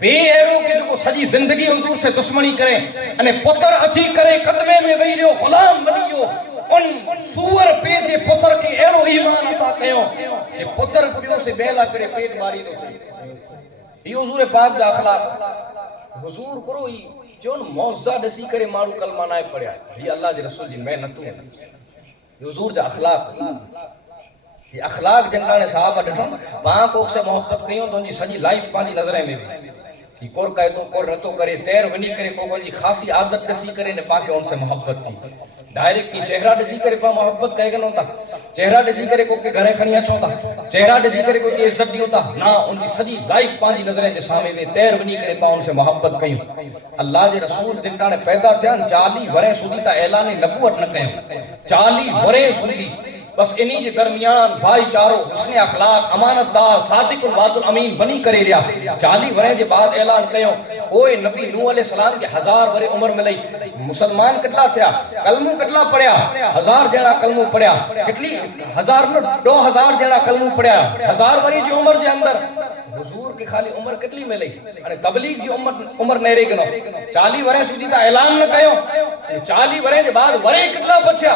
बे एरो के जो को सजी जिंदगी हुजूर से दुश्मनी करे अने पुत्र अची करे कदमे में वही रियो गुलाम बनियो उन सूअर पे जे पुत्र के एरो ईमान अता कयो कि पुत्र पियो से बेला करे पेट मारी दो ये हुजूर पाक दा अखलाक हुजूर करो ही जोन मौजा दसी करे मारू कलमा ना पढ़या ये अल्लाह के रसूल जी मैं नतू हुजूर जा अखलाक ये अखलाक जंगा ने साहब डठो पां कोक से मोहब्बत कयो तो जी सजी लाइफ पानी नजरे में कि कोर कहे तो कोर रतो करे तैर वनी करे को जी खासी आदत दसी करे ने पाके उनसे मोहब्बत थी डायरेक्ट की चेहरा दसी करे पा मोहब्बत कहे गनो ता चेहरा दसी करे को के घरे खणी अचो ता चेहरा दसी करे को के इज्जत दियो ता ना उनकी सजी लाइफ पांजी नजरे जे सामे वे तैर वनी करे पा उनसे मोहब्बत कयो अल्लाह के रसूल जिनका ने पैदा थिया 40 वरे सुधी ता ऐलान नबूवत न कयो 40 वरे सुधी बस इन्हीं के दरमियान भाईचारो हुस्न अखलाक अमानतदार सादिक वादुल अमीन बनी करे लिया 40 वरे के बाद ऐलान कयो ओए नबी नूह अलैहि सलाम के 1000 वरे उम्र मिलई मुसलमान कितला थिया कलमो कितला पढ़या 1000 जेड़ा कलमो पढ़या कितली 1000 न 2000 जेड़ा कलमो पढ़या 1000 वरी की उम्र जे अंदर हुजूर की खाली उम्र कितली मिलई अने तबलीग की उम्र नेरे गनो 40 वरे सुधी ता ऐलान न कयो 40 वरे के बाद वरे कितला बचा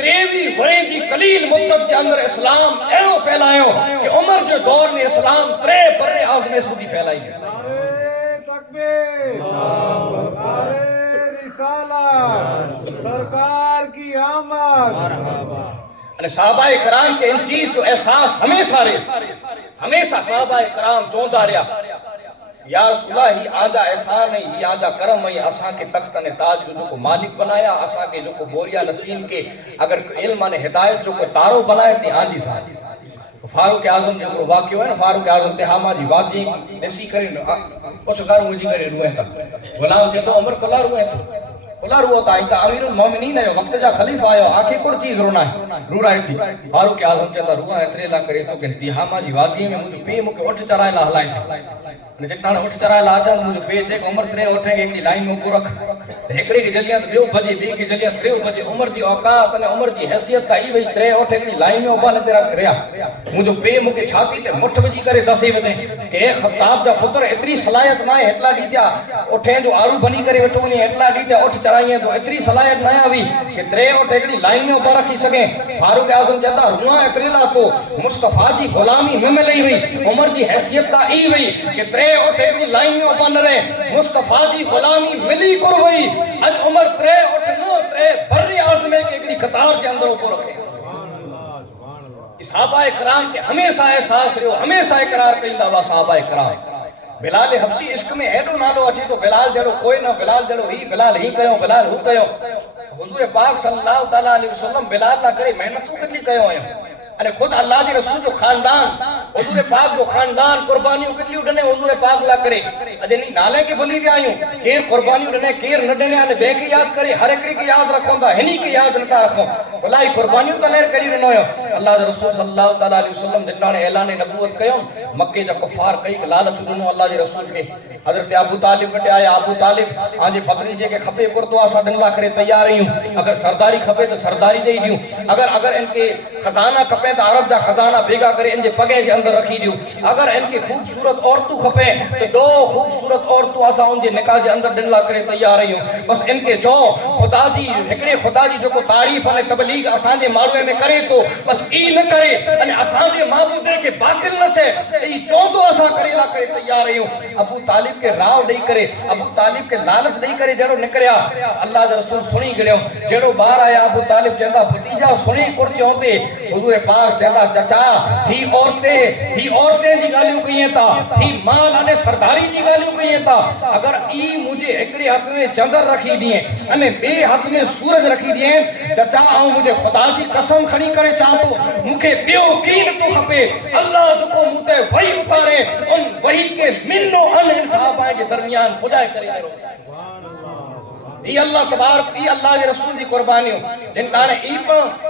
23 वरे जी कलील मुद्दत के अंदर इस्लाम एरो फैलायो कि उमर के दौर में इस्लाम 3 बर्रे आज़म सुधी फैलाई पे रिसालत सरकार की आमद। અને સાહબાએ કરામ કે ઇન ચીજ જો એહસાસ હંમેશા રહે, હંમેશા સાહબાએ કરામ ચોંધા રહ્યા या रसूलल्लाह ही आजा एहसान है, ही आजा करम है, असा के तख्त ने ताज जो को मालिक बनाया, असा के जो को बोरिया नसीम के अगर इल्म ने हिदायत जो को तारो बनाए थे आजी साथ फारूक आजम जो वाक्य है ना, फारूक आजम ते हामा जी वादी ऐसी करे उस घर मुझी करे रुए का गुलाम जे तो उमर कला रुए तो कला रुओ ता इता अमीरुल मोमिनीन है, वक्त जा खलीफा आयो, आंखें कुड़ चीज रोना है रूराई थी फारूक आजम चंदा रुआ एतरे ला करे तो के हामा जी वादी में मुझे पे मुके उठ चराए ला हलाई ने जटाने उठ चराए ला आजा मुझे पे जे उमर त्रे उठे एक लाइन में ऊपर रख हेकड़ी की जलियां तो देव बजे दी की जलियां त्रे बजे उमर जी औकात ने उमर जी हैसियत का ई वही त्रे उठे एक लाइन में उबा ने तेरा करया मुझे पे मुके छाती ते मुठ बजी करे दसे वने के खत्ताब दा पुत्र इतनी सलाहियत ना है एटला दी त्या उठे जो आड़ू बनी करे वेठो ने एटला दी ते उठ चराई तो इतनी सलाहियत ना आवी कि त्रे उठे एक लाइन में उबा रखी सके फारूक आजम कहता रुआ इतरे ला तो मुस्तफा जी गुलामी में मिली हुई उमर जी हैसियत का ई हुई कि त्रे उठे एक लाइन में उबा न रहे मुस्तफा जी गुलामी मिली कर हुई आज उमर त्रे उठ नो त्रे बर्रे आजमे के एक कतार के अंदर ऊपर रखे सहाबाए कराम के हमेशा एहसास रहो, हमेशा इकरार कईंदा हुआ सहाबाए कराम। बिलाल हबशी इश्क में एडो नालो अचे तो बिलाल जड़ो कोई ना, बिलाल जड़ो ही बिलाल ही कयो, बिलाल हु कयो। हुजूर पाक सल्लल्लाहु तआला अलैहि वसल्लम बिलाल ना करे मेहनतू कितनी कयो आयो अने खुद अल्लाह जे रसूल जो खानदान हुजूर पाक जो खानदान कुर्बानियों कितनी डने हुजूर पाक ला करे अजे नी नाले के भली के आयो केर कुर्बानियों डने केर न डने अने बे के याद करे हर एकड़ी के याद रखंदा हनी के याद नता रखो भलाई कुर्बानियों का लेर करी रनो अल्लाह जे रसूल सल्लल्लाहु तआला अलैहि वसल्लम जिन्ने ऐलान नबूवत कयो मक्के जा कुफार कई लालच डनो अल्लाह जे रसूल के हजरत अबू तालिब कटे आया अबू तालिब आजे पत्नी जे के खपे कुर्तो आसा डंगला करे तैयार रहियो अगर सरदारी खपे तो सरदारी दे दियो अगर इनके खजाना खपे तो अरब जा खजाना भेगा करे इनके पगे के अंदर रखी दियो अगर इनके खूबसूरत औरतों खपे तो दो खूबसूरत औरतों आसा उनके निकाह के अंदर डंगला करे तैयार रहियो बस इनके चो खुदा जी हिकड़े खुदा जी जो को तारीफ अने तबलीग असा जे मालूए में करे तो बस ई न करे अने असा जे माबूदे के बातिल न छे ई चोंदो असा करे ला करे तैयार रहियो अबू तालिब के राव नहीं करे अबू तालिब के लालच नहीं करे जड़ो निकरिया अल्लाह दे रसूल सुनी गयो जेड़ो बाहर आया अबू तालिब चंदा भतीजा सुनी कुर चोते हुजूर पाक चंदा चाचा ही औरतें जी गालियों कहिए ता ही माल अने सरदारी जी गालियों कहिए ता अगर ई मुझे एकड़े हाथ में चंदर रखी दिए अने मेरे हाथ में सूरज रखी दिए चाचा आऊं मुझे खुदा जी कसम खड़ी करे चाहतो मुखे बियो कीन तो खपे अल्लाह जो को मुते वही उतारे उन वही के मिन्नो अन इंसाफ के दरमियान खुदाई करे करो ये अल्लाह तबारक ये अल्लाह के रसूल दी कुर्बानियों जिन ताने ई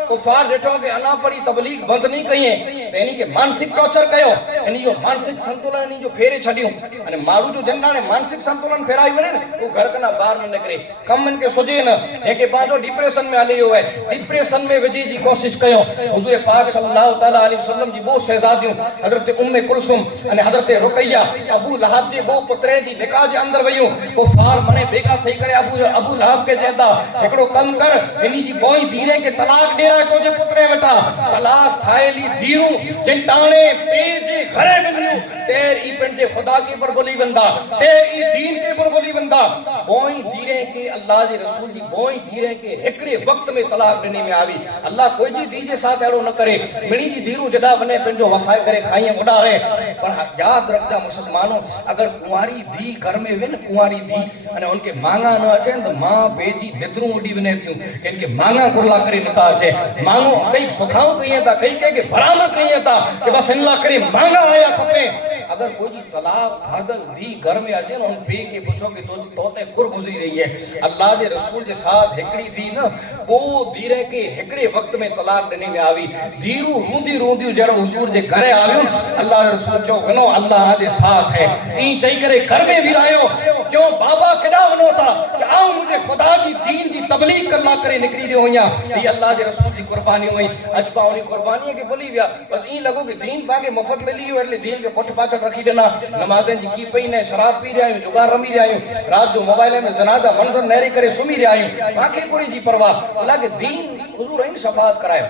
कुफार डेठो के अना पड़ी तबलीग बंद नहीं कहिए तो इनी के मानसिक टॉर्चर कयो इनी जो मानसिक संतुलन इनी जो फेरे छडियो अने मारू जो जिन ताने मानसिक संतुलन फेराई वने वो घर कना बाहर न निकरे कम इनके सोजे न जेके पाजो डिप्रेशन में हली होवे डिप्रेशन में विजी जी कोशिश कयो हुजूर पाक सल्लल्लाहु तआला अलैहि वसल्लम जी वो शहजादियों हजरत उम्मे कुलसुम अने हजरत रुकैया अबू लहब जे वो पुत्रे जी निकाह जे अंदर वयो कुफार मने बेगा थई करे अबू लहब के जेदा एकड़ो कम कर इनी जी बोई धीरे के तलाक डेरा तो जे पुत्रे बेटा तलाक थाएली धीरू जिंटाणे पेज घरे बन्नू तेर ई पिंड जे खुदा के पर बोली बंदा तेर ई दीन के पर बोली बंदा बोई धीरे के अल्लाह जे रसूल जी बोई धीरे के एकड़े वक्त में तलाक देने में आवी अल्लाह कोई जी दी जे साथ एड़ो न करे मिणी जी धीरू जडा बने पिंजो वसाए करे खाइए उड़ा रहे पर याद रखजा मुसलमानों अगर कुंवारी धी घर में वे न कुंवारी धी अने उनके मांगा न अचे तो मां बेजी निद्रू उडी वने थियूं इनके मांगा कुरला करे नता अचे मांगो कई सुखाऊ कहिए ता कई के भराम कहिए ता कि बस इनला करे मांगा आया खपे अगर कोई जी तलाक खादल दी घर में अचे न उन बे के पूछो कि तोते कुर गुजरी रही है अल्लाह के रसूल के साथ हिकड़ी दी न वो धीरे के हिकड़े वक्त में तलाक देने में आवी धीरू रूंदी रूंदी जड़ो हुजूर जे घरे आवियो अल्लाह के रसूल चो वनो अल्लाह दे साथ है ई चई करे घर में भी रहियो क्यों बाबा केडा वनो था कि आओ मुझे खुदा जी दीन जी तबलीग करला करे निकरी दे होया ये अल्लाह के रसूल की कुर्बानी हुई अज पावनी कुर्बानी के बोली गया बस ई लगो कि दीन पाके मुफ्त मिली हो એટલે दीन के पुठ पाछड़ रखी देना नमाजें जी की पई ने शराब पी रहा जुगार रमी रहा रात जो मोबाइल में जनाजा मंजर नहरी करे सुमी रहा बाकी पूरी जी परवाह अल्लाह के दीन हुजूर इन शफाअत कराए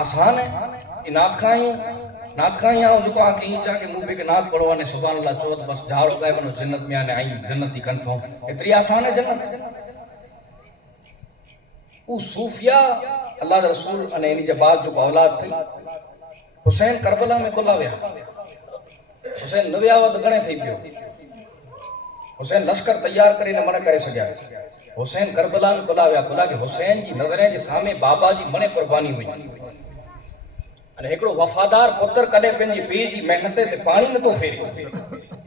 आसान है इनात खाए नात खां यहाँ जो को आके चा के मुंह पे के नात पढ़ो ने सुभान अल्लाह चो बस झाड़ो काए बनो जन्नत में आने आई जन्नत ही कंफर्म इतनी आसान है जन्नत वो सूफिया अल्लाह के रसूल अने इन जे बाद जो औलाद थी हुसैन करबला में कोला विया हुसैन न विया तो घणे थी पियो हुसैन लश्कर तैयार करे न मन करे सघिया हुसैन करबला में कोला विया कोला के हुसैन जी नज़रें जे सामे बाबा जी मने कुर्बानी हुई अने हिकिड़ो वफ़ादार पुत्र कॾहिं पंहिंजी पीउ जी महिनत ते पाणी नथो फेरे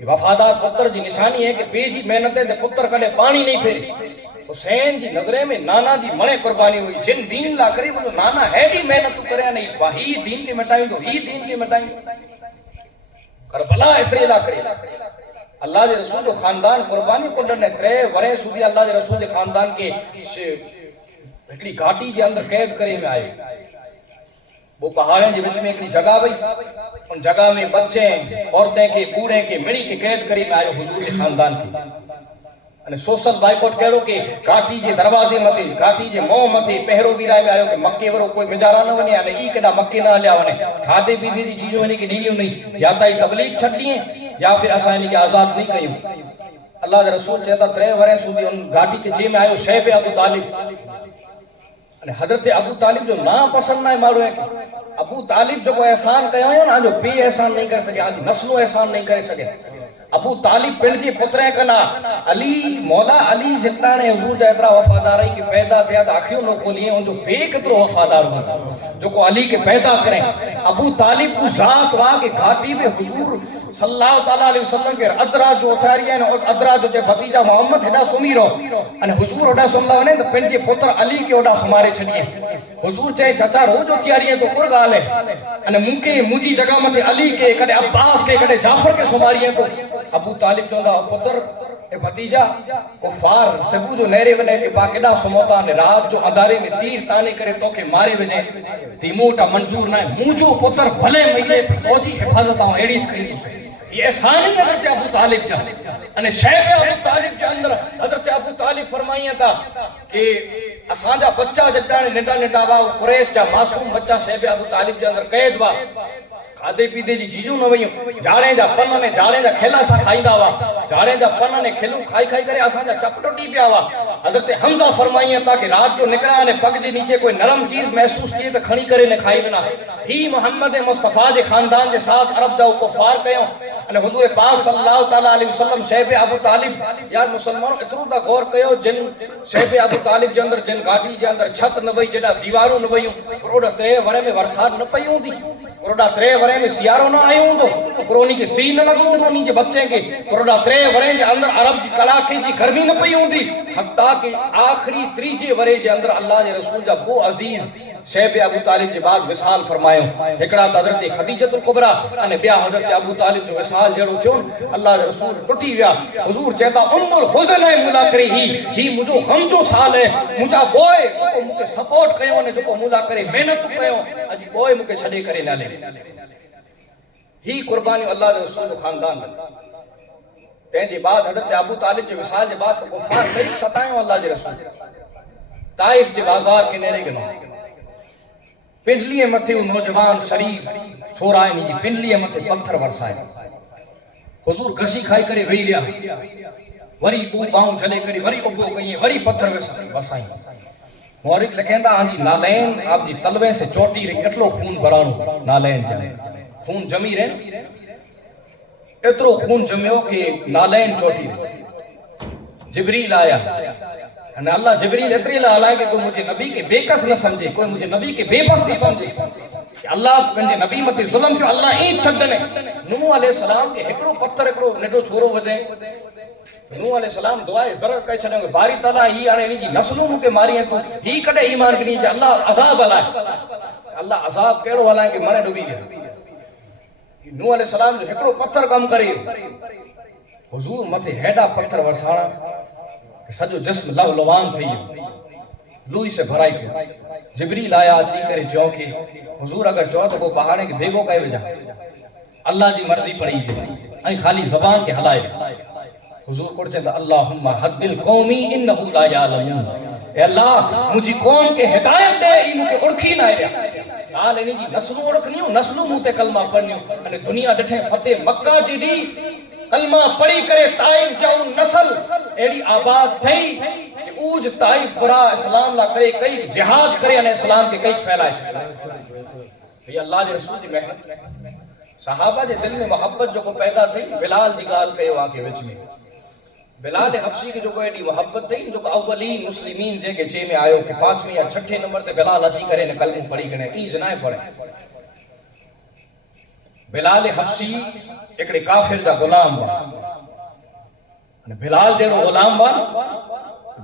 वफ़ादार पुत्र जी निशानी है कि पीउ जी महिनत ते पुत्र कॾहिं पाणी नहीं फेरे हुसैन जी नज़रे में नाना जी मणे कुर्बानी हुई जिन दीन ला करे बोलो नाना हेडी मेहनत करे नहीं ही दीन के मिटाइंदो ही दीन के मिटाइंदो करबला एतिरे ला करे अल्लाह जे रसूल जो खानदान कुर्बानी को ॾिने 3 वरे सुधी अल्लाह जे रसूल जे खानदान के हिकिड़ी घाटी जे अंदर कैद करे में आए वो पहाड़े के विच में एक जगह वही उन जगह में बच्चे औरतें के बूढ़े के मिड़ी के कैद करे में आयो हुजूर के खानदान के अने सोशल बाइकॉट कहिड़ो के घाटी जे दरवाजे मथे घाटी जे मोह मथे पहिरो बीराए में आयो के मक्के वरो कोई बिचारा न वने अने ई केॾा मक्के न हलिया वने खाधे पीते जी चीजूं वने के ॾींदियूं नहीं या त तबलीग छॾी या फिर असां इन के आज़ाद नहीं कयूं अल्लाह के रसूल चेता 3 वरे सुधी उन घाटी के जे में आयो शैब अबू तालिब अने हजरत अबू तालिब जो नाम पसंद ना मालूम है कि अबू तालिब जो एहसान कयो हो ना जो पी एहसान नहीं कर सके आज नस्लो एहसान नहीं करे सके अबू तालिब पिंड जे पुत्र कना अली मौला अली जिताने हुजूर जा एतरा वफादार है कि पैदा थिया त आखियो न खोलिए उन जो बे केतरो वफादार हो जो को अली के पैदा करे अबू तालिब को जात वा के घाटी में हुजूर सल्लल्लाहु ताला अलैहि वसल्लम के अदरा जो उथारी है अदरा जो जे भतीजा मोहम्मद हेडा सुमी रो अने हुजूर ओडा सुमला वने त पिंड जे पुत्र अली के ओडा समारे छडिए हुजूर चाहे चचा रोज उथियारी है तो कुर गाल है अने मुके मुजी जगह मथे अली के कदे अब्बास के कदे जाफर के सुमारी है तो अबू तालिब चोंदा पुत्र ए भतीजा कुफार सबू जो नेरे वने के बा केडा सुमोता ने रात जो अंधारे में तीर ताने करे तोखे मारे वने तीमोटा मंजूर ना मुजो पुत्र भले महीने ओजी हिफाजत आ एड़ी कई ये एहसान ही हजरत अबू तालिब जा अने शैब अबू तालिब के अंदर हजरत अबू तालिब फरमाइया था कि असां जा बच्चा जटा नंढा नंढा वा कुरैश जा मासूम बच्चा शैब अबू तालिब के अंदर कैद वा खाधे पीते जी चीजूं न वयूं झाड़े जा पन ने झाड़े जा खेला सा खाईंदा वा झाड़े जा पन ने खेलू खाई खाई करे असां जा चपटोटी पिया वा हजरत हमजा फरमाइया था कि रात जो निकरा ने पग जे नीचे कोई नरम चीज महसूस किए तो खणी करे ने खाई ना ही मोहम्मद मुस्तफा जे खानदान के साथ अरब जा कुफार कयो अने हुजूर पाक सल्लल्लाहु ताला अलैहि वसल्लम शैब अबू तालिब यार मुसलमानों इतरो ता गौर कयो जिन शैब अबू तालिब जे अंदर जिन घाटी जे अंदर छत न वई जेडा दीवारूं न वयूं करोड़ 3 वरे में बरसात न पई हुंदी करोड़ा 3 वरे में सियारो न आयो हुंदो करोनी के सी न लगो हुंदो नी जे बच्चे के करोड़ा 3 वरे जे अंदर अरब जी कलाके जी गर्मी न पई हुंदी हत्ता कि आखिरी 3 वरे जे अंदर अल्लाह जे रसूल जा वो अजीज शैब अबू तालिब के बाद विसाल फरमायो एकड़ा हजरत खदीजतुल कुबरा अने बिया हजरत अबू तालिब जो विसाल जड़ो थियो अल्लाह के रसूल टुटी गया हुजूर कहता उम्मुल हुज़न है मुला करे ही मुजो गम जो साल है मुजा बोय जो मुके सपोर्ट कयो ने जो मुला करे मेहनत कयो अज बोय मुके छडे करे ना ले ही कुर्बानी अल्लाह के रसूल जो खानदान ते जे बाद हजरत अबू तालिब के विसाल के बाद तो कुफार कई सतायो अल्लाह के रसूल ताइफ के बाजार के नेरे गनो पिंडली मथे नौजवान शरीफ छोराए नी पिंडली मथे पत्थर वरसाए हुजूर गसी खाई करे वही लिया वरी बू बाऊ चले करे वरी उबो कई वरी पत्थर वरसाई मौरिक लिखेंदा आजी नालैन आप जी तलवे से चोटी रही एटलो खून भराणो नालैन जाने खून जमी रहे एतरो खून जमियो के नालैन चोटी जिब्रील आया अने अल्लाह जिब्रील एतरी ला हलाए कि कोई मुझे नबी के बेकस न समझे कोई मुझे नबी के बेबस न समझे अल्लाह पंहिंजे नबी मथे ज़ुल्म थियो अल्लाह ई छडने नूह अलैहिस्सलाम के हिकड़ो पत्थर हिकड़ो नंढो छोरो वधे नूह अलैहिस्सलाम दुआए ज़रर कई छडे बारी ताला ही हाणे इन जी नस्लूं मुके मारी तू ही कदे ईमान कनी अल्लाह अज़ाब हलाए अल्लाह अज़ाब केड़ो हलाए कि मने डूबी गया नूह अलैहिस्सलाम जो हिकड़ो पत्थर कम करे हुजूर मथे हेडा पत्थर वरसाणा सजो जिस्म लव लवान थी लूई से भराई के जिब्रील आया अची करे चो के हुजूर अगर चो तो को पहाड़े के भेगो कए वजा अल्लाह जी मर्जी पड़ी जे आई खाली जबान के हलाए हुजूर को चंदा अल्लाहुम्मा हद्दिल कौमी इन्नहु ला यालमून ए अल्लाह मुझी कौम के हिदायत दे ई मुके उड़खी ना आया हाल इन्हीं जी नस्लूं ओळखणियूं नस्लूं मूं ते कलमा पढ़नियूं अने दुनिया ॾिठे फतेह मक्का जी डी कलमा पढ़ी करे ताइफ जाऊं नस्ल एड़ी आबाद थई कि ऊज ताइफ बुरा इस्लाम ला करे कई जिहाद करे अने इस्लाम के कई फैलाए ये अल्लाह जे रसूल दी मेहनत सहाबा जे दिल में मोहब्बत जो को पैदा थी बिलाल जी गाल कयो आके विच में बिलाल हबशी की जो को एडी मोहब्बत थी जो अव्वलीन मुस्लिमीन जे के चे में आयो कि 5वें या 6ठे नंबर ते बिलाल अची करे ने कलमो पढ़ी करे ई जनाए पढ़े बिलाल हबशी एकड़े काफिर दा गुलाम बा अने बिलाल जेड़ो गुलाम बा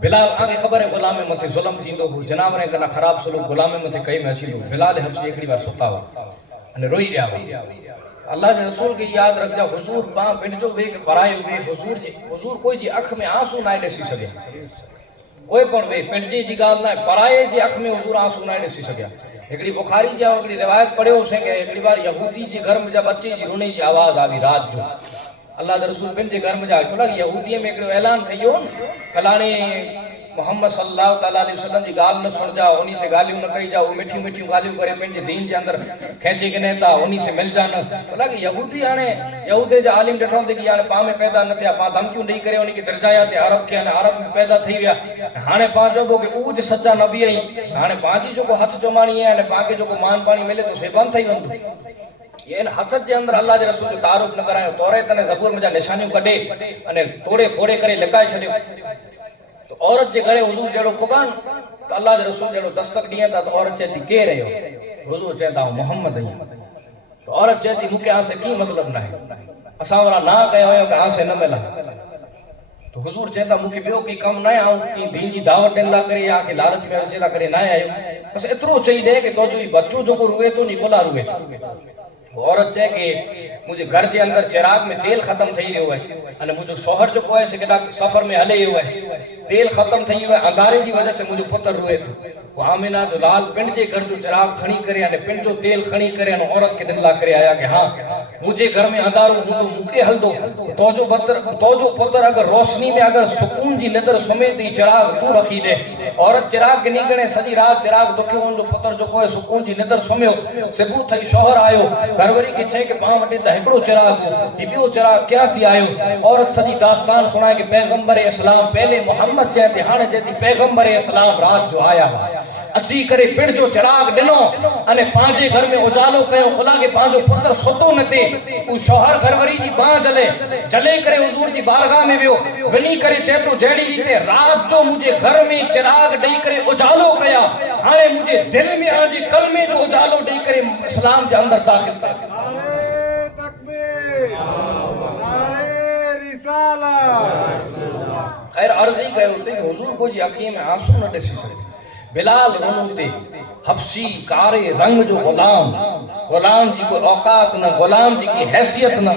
बिलाल आगे खबर है गुलाम में मथे जुल्म थींदो हो जनावरे कना खराब सलूक गुलाम में मथे कई में अची बिलाल हबशी एकड़ी बार सुता हो अने रोई रहा हो अल्लाह के रसूल की याद रख जा हुजूर पा पिंड जो वे परायो वे हुजूर कोई जी अख में आंसू ना ॾिसी सके कोई पण वे पिंड जी गाल ना पराये जी अख में हुजूर आंसू ना ॾिसी सके एकड़ी बुखारी जा एकड़ी रिवायत पढ़ियो से के एकड़ी बार यहूदी जी घर में जा बच्चे जी रोने जी आवाज आवी रात जो अल्लाह के रसूल पिंड जे घर में जा बोला यहूदी में एकड़ो ऐलान थयो फलाणे मोहम्मद सल्लल्लाहु अलैहि वसल्लम जी गाल न सुन जा उन्हीं से गालियों न कही जा वो मिठी मिठी गालियों करे पंहिंजे दीन जे अंदर खेचे के नेता उन्हीं से मिल जा न बोला कि यहूदी आने यहूदे जे आलिम ॾिठो ते कि हाणे पा में पैदा न थिया पा धमकियूं ॾेई करे उन्हीं के दर्जाया ते अरब के अरब में पैदा थी विया हाणे पा जो कि ऊज सच्चा नबी आई हाणे पाजी जो को हथ जोमाणी है अने पाके जो को मान पानी मिले तो सेबन थई वंदो ये हसद जे अंदर अल्लाह जे रसूल जो तारुफ न करायो तौरात अने ज़बूर में जा निशानियों कढे अने तोड़े फोड़े करे लिकाए छडियो तो औरत जे घरे हुजूर जेड़ो पुगान तो अल्लाह जे रसूल जेड़ो दस्तक दिया था तो औरत चेती के रहियो हुजूर चेता मोहम्मद आई तो औरत चेती मुके आ से की मतलब ना है असा वाला ना कयो हो कि आ से न मिला तो हुजूर चेता मुके बियो की कम ना आऊं की दीन जी दावत देन ला करे या के लालच में अचेला करे ना आयो बस इतरो चई दे कि तो जो बच्चो जो को रुए तो नी बोला रुए औरत चे कि मुझे घर के अंदर चिराग में तेल खत्म थई रहियो है अने मुझो शोहर जो कोई से केडा सफर में हले हुए तेल खत्म थई हुए अंगारे की वजह से मुझो पुत्र रोए तो वो आमिना जो लाल पिंड जे घर जो चिराग खणी करे अने पिंड जो तेल खणी करे अने औरत के दिल ला करे आया कि हां मुझे घर में अंधारो हूं तो मुके हल दो तो जो पुत्र अगर रोशनी में अगर सुकून जी नजर सुमेती चिराग तू रखी दे औरत चिराग के निकने सजी रात चिराग दुखियो जो पुत्र जो कोई सुकून जी नजर सुमियो सिबू थई शोहर आयो घरवरी के चे के पा वटे त एकड़ो चिराग ई बियो चिराग क्या थी आयो औरत सजी दास्तान सुनाए कि पैगंबर इस्लाम पहले मोहम्मद जैते हाने जैती पैगंबर इस्लाम रात जो आया अची करे पिंड जो चिराग दिनो अने पांजे घर में उजालो कयो खुला के पांजो पुत्र सुतो न थे उ शोहर घरवरी जी बाह जले करे हुजूर जी बारगाह में वियो वनी करे चेतो जेड़ी रीते रात जो मुझे घर में चिराग दई करे उजालो कया हाने मुझे दिल में आजे कलमे जो उजालो दई करे इस्लाम जे अंदर दाखिल कर नारे तकबीर नारे रिसालत खैर अर्ज ही कयो थे कि हुजूर को जी अखी में आंसू न ॾिसी सके बिलाल रोनते हबशी कारे रंग जो गुलाम जी को औकात न गुलाम जी की हैसियत न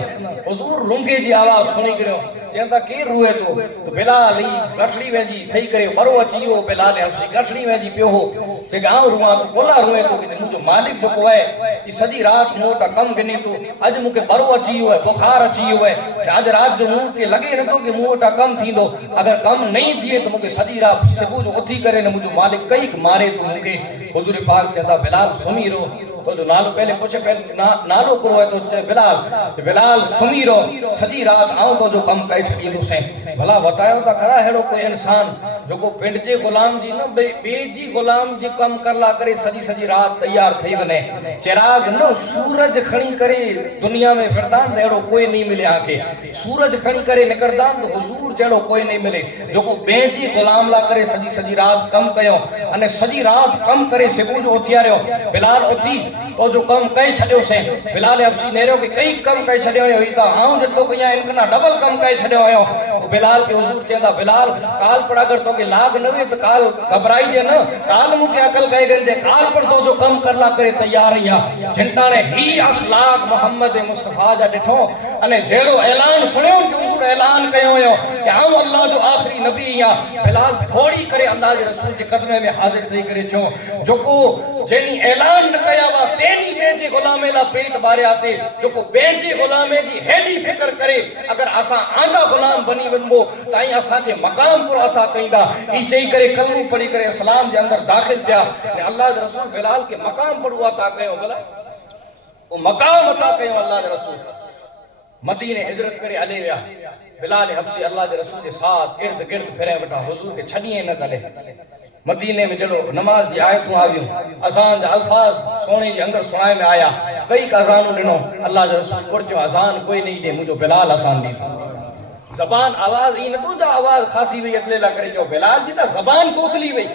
हुजूर रुंगे जी आवाज सुनी गयो चेंदा के रुए तो बिलाल ही गठड़ी में जी थई करे बरो अचियो बिलाल हबशी गठड़ी में जी पियो हो से गांव रुआ तो कोला रुए तो कि मुझो मालिक जो को है ई सजी रात मोटा कम गिने तो आज मुके बरो अचियो है बुखार अचियो है आज रात जो मुंह के लगे न तो कि मोटा कम थींदो अगर कम नहीं थिए तो मुके सजी रात सुबह जो उथी करे न मुझो मालिक कई मारे तो मुके हुजूर पाक चेंदा बिलाल सुमी रो तो जो नालो पहले पूछे पहले नालो करो है तो बिलाल सुमी रो सजी रात आऊं तो जो कम कई छड़ी तो से भला बतायो ता खरा हेड़ो कोई इंसान जो को पिंड जे गुलाम जी न बे जी गुलाम जी कम करला करे सजी रात तैयार थई वने चिराग न सूरज खणी करे दुनिया में फिरदान देड़ो कोई नहीं मिले आके सूरज खणी करे निकरदान तो हुजूर जेड़ो कोई नहीं मिले जो को बे जी गुलाम ला करे सजी रात कम कयो अने सजी रात कम करे सुबह जो उथियारियो बिलाल उठी तो जो कम कई छड्यो से बिलाल हबशी नेरो के कई कम कई छड्यो हुई ता आऊं जतो कया इनकना डबल कम कई छड्यो आयो बिलाल के हुजूर चेंदा बिलाल काल पर अगर तो के लाग न वे तो काल घबराई जे न काल मुके अकल कई गन जे काल पर तो जो कम करला करे तैयार रहिया जिंटाने ही अखलाक मोहम्मद मुस्तफा जा डिठो अने जेड़ो ऐलान सुनियो कि हुजूर اعلان کयो हुयो कि आऊं अल्लाह जो आखिरी नबी आहियां। बिलाल थोड़ी करे अल्लाह जे रसूल जे कदमे में हाज़िर थई करे चो जोको जेनी ऐलान न कया वा तेनी बेजे गुलामे ला पेट बारिया ते जोको बेजे गुलामे जी हेडी फिकर करे अगर असा आंजा गुलाम बनी वनबो ताई असा के मकाम पूरा था कइंदा। ई चई करे कलमो पढ़ी करे इस्लाम जे अंदर दाखिल थिया ने अल्लाह जे रसूल बिलाल के मकाम पढ़वा था कयो भला ओ मकाम था कयो अल्लाह जे रसूल मदीने हिजरत करे हले विया। बिलाल हबशी अल्लाह के रसूल के साथ इर्द गिर्द फिरे वटा हुजूर के छड़िए न कले। मदीने में जड़ो नमाज की आयतूं आवियूं अजान जा अल्फाज सोने जे अंदर सुनाए में आया कई अजानूं दिनो अल्लाह के रसूल पुरचो अजान कोई नहीं दे मुझो बिलाल अजान दी जबान आवाज ई न तो जा आवाज खासी वई अगले ला करे जो बिलाल जी ता जबान तोतली वई।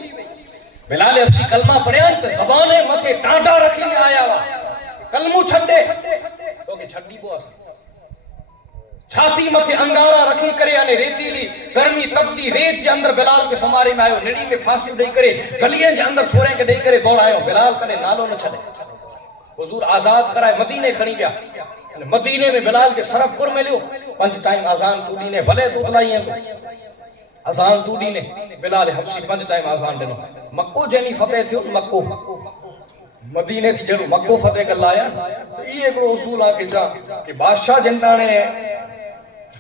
बिलाल हबशी कलमा पढ़िया त जबान मथे टांटा रखी में आया वा कलमू छड़े तो के छड़ी बो अस छाती मथे अंगारा रखी करे अने रेतीली गर्मी तपती रेत जे अंदर बिलाल के समारे में आयो निड़ी में फांसी दई करे गलिए जे अंदर छोरे के दई करे दौड़ायो। बिलाल कने नालो न छडे हुजूर आजाद कराए मदीने खणी गया अने मदीने में बिलाल के सरफ कुर मिलियो 5 टाइम अजान तूडी ने भले तूतलाई अजान तूडी ने बिलाल हबशी 5 टाइम अजान दिनो। मक्को जेनी फतेह थियो मक्को मदीने थी जड़ो मक्को फतेह कर लाया तो ई एकड़ो उसूल आ के जा कि बादशाह जंडाने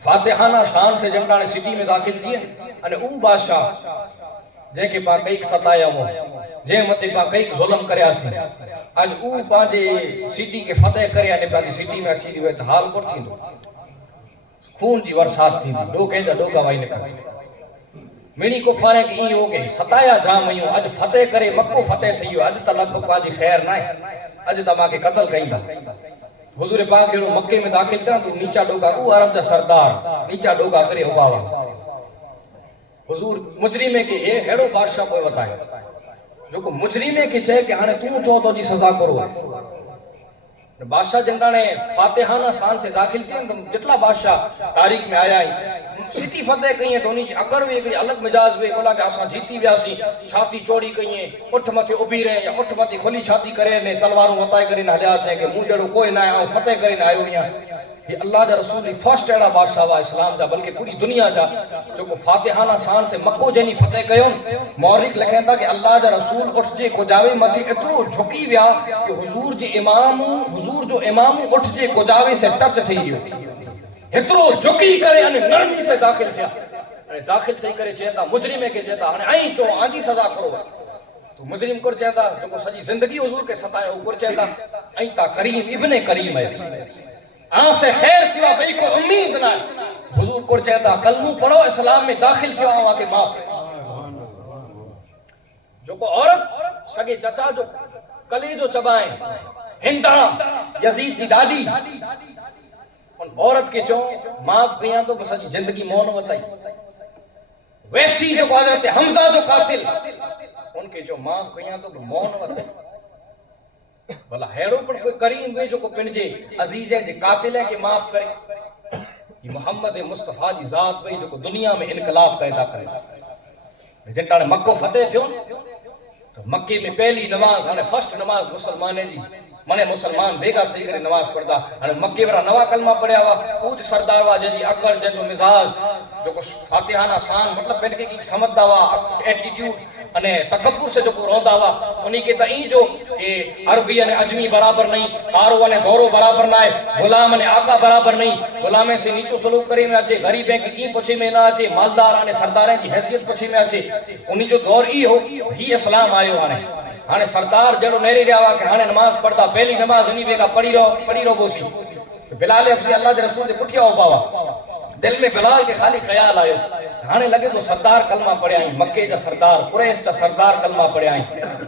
फातिहाना शान से जंडाने सिटी में दाखिल थिए अने ऊ बादशाह जेके पा कई सताया हो जे मथे पा कई जुल्म करयासी आज ऊ पाजे सिटी के फतेह करे अने पाजी सिटी में अची दिवे त हाल कोन थींदो खून जी बरसात थी डोके जा डोका वाई ने मिणी कुफारे के ई हो गई सताया जाम आयो आज फतेह करे मक्को फतेह थयो आज त लगभग पाजी खैर ना आज त माके कत्ल कईंदा। हुजूर पाक जेड़ो मक्के में दाखिल था तो नीचा डोगा ऊ अरब जा सरदार नीचा डोगा करे उबावा हुजूर मुजरिमे के ए हेड़ो बादशाह कोई बताए जो को मुजरिमे के चे कि हाने तू चो तो जी सजा करो। बादशाह जंडाने फातिहाना शान से दाखिल थे तो जितला बादशाह तारीख में आया सिटी फतेह कई तो उन्हीं अकड़ में एक अलग मिजाज वे बोला कि असा जीती व्यासी छाती चौड़ी कई उठ मथे उभी रहे या उठ मथे खुली छाती करे ने तलवारों वताए करे न हलिया थे कि मुंह जड़ो कोई ना आयो फतेह करे न आयो या ये अल्लाह दा रसूल फर्स्ट एड़ा बादशाह वा इस्लाम दा बल्कि पूरी दुनिया जा जो को फातिहाना शान से मक्को जेनी फतेह कयो मौरिक लिखेंदा कि अल्लाह दा रसूल उठ जे कोजावे मथे इतरो झुकी व्या कि हुजूर जो इमाम उठ जे कोजावे से टच थई गयो इतरो झुकी करे अने नरमी से दाखिल थिया अने दाखिल थई करे चेता मुजरिमे के चेता हाने आई चो आंजी सजा करो तो मुजरिम को चेता जो सजी जिंदगी हुजूर के सतायो ऊपर चेता आई ता करीम इब्ने करीम है आ से खैर सिवा बई को उम्मीद ना हुजूर को चेता कलमू पढ़ो इस्लाम में दाखिल थियो आवा के माफ जो को औरत सगे चचा जो कलेजो चबाए हिंदा यजीद जी डाडी उन औरत के चो माफ किया तो सजी जिंदगी मौन बताई। वैसी जो हजरत हमजा जो कातिल उनके जो माफ किया तो मौन बताई भला हेड़ो पर कोई करीम वे जो को पिणजे अजीज है जे कातिल है के माफ करे ये मोहम्मद मुस्तफा जी जात वे जो को दुनिया में इनकलाब पैदा करे। जंटाने मक्को फतेह थियो तो मक्के में पहली नमाज हाने फर्स्ट नमाज मुसलमाने जी मने मुसलमान बेगा थी करे नमाज पढ़दा हाने मक्के वाला नवा कलमा पढ़या वा पूज सरदार वा जी अकड़ जो मिजाज जो को फातिहाना शान मतलब पेट की समझदा वा एटीट्यूड अने तकब्बुर से जो रोंदा वा उन्हीं के तई जो ए अरबी ने अजमी बराबर नहीं कारो ने गौरो बराबर ना है गुलाम ने आका बराबर नहीं गुलामे से नीचो सलूक करे में अचे गरीब है की पछी में ना अचे मालदार ने सरदार की हैसियत पछी में अचे उन्हीं जो दौर ई हो ही इस्लाम आयो हाने सरदार जड़ो नेरी रहा कि हाने नमाज पढ़ता पहली नमाज उन्हीं बेगा पढ़ी रहो बोसी बिलाल हबशी अल्लाह के रसूल से पुठिया हो पावा दिल में बिलाल के खाली ख्याल आयो हाने लगे तो सरदार कलमा पढ़िया मक्के जा सरदार कुरैश जा सरदार कलमा पढ़िया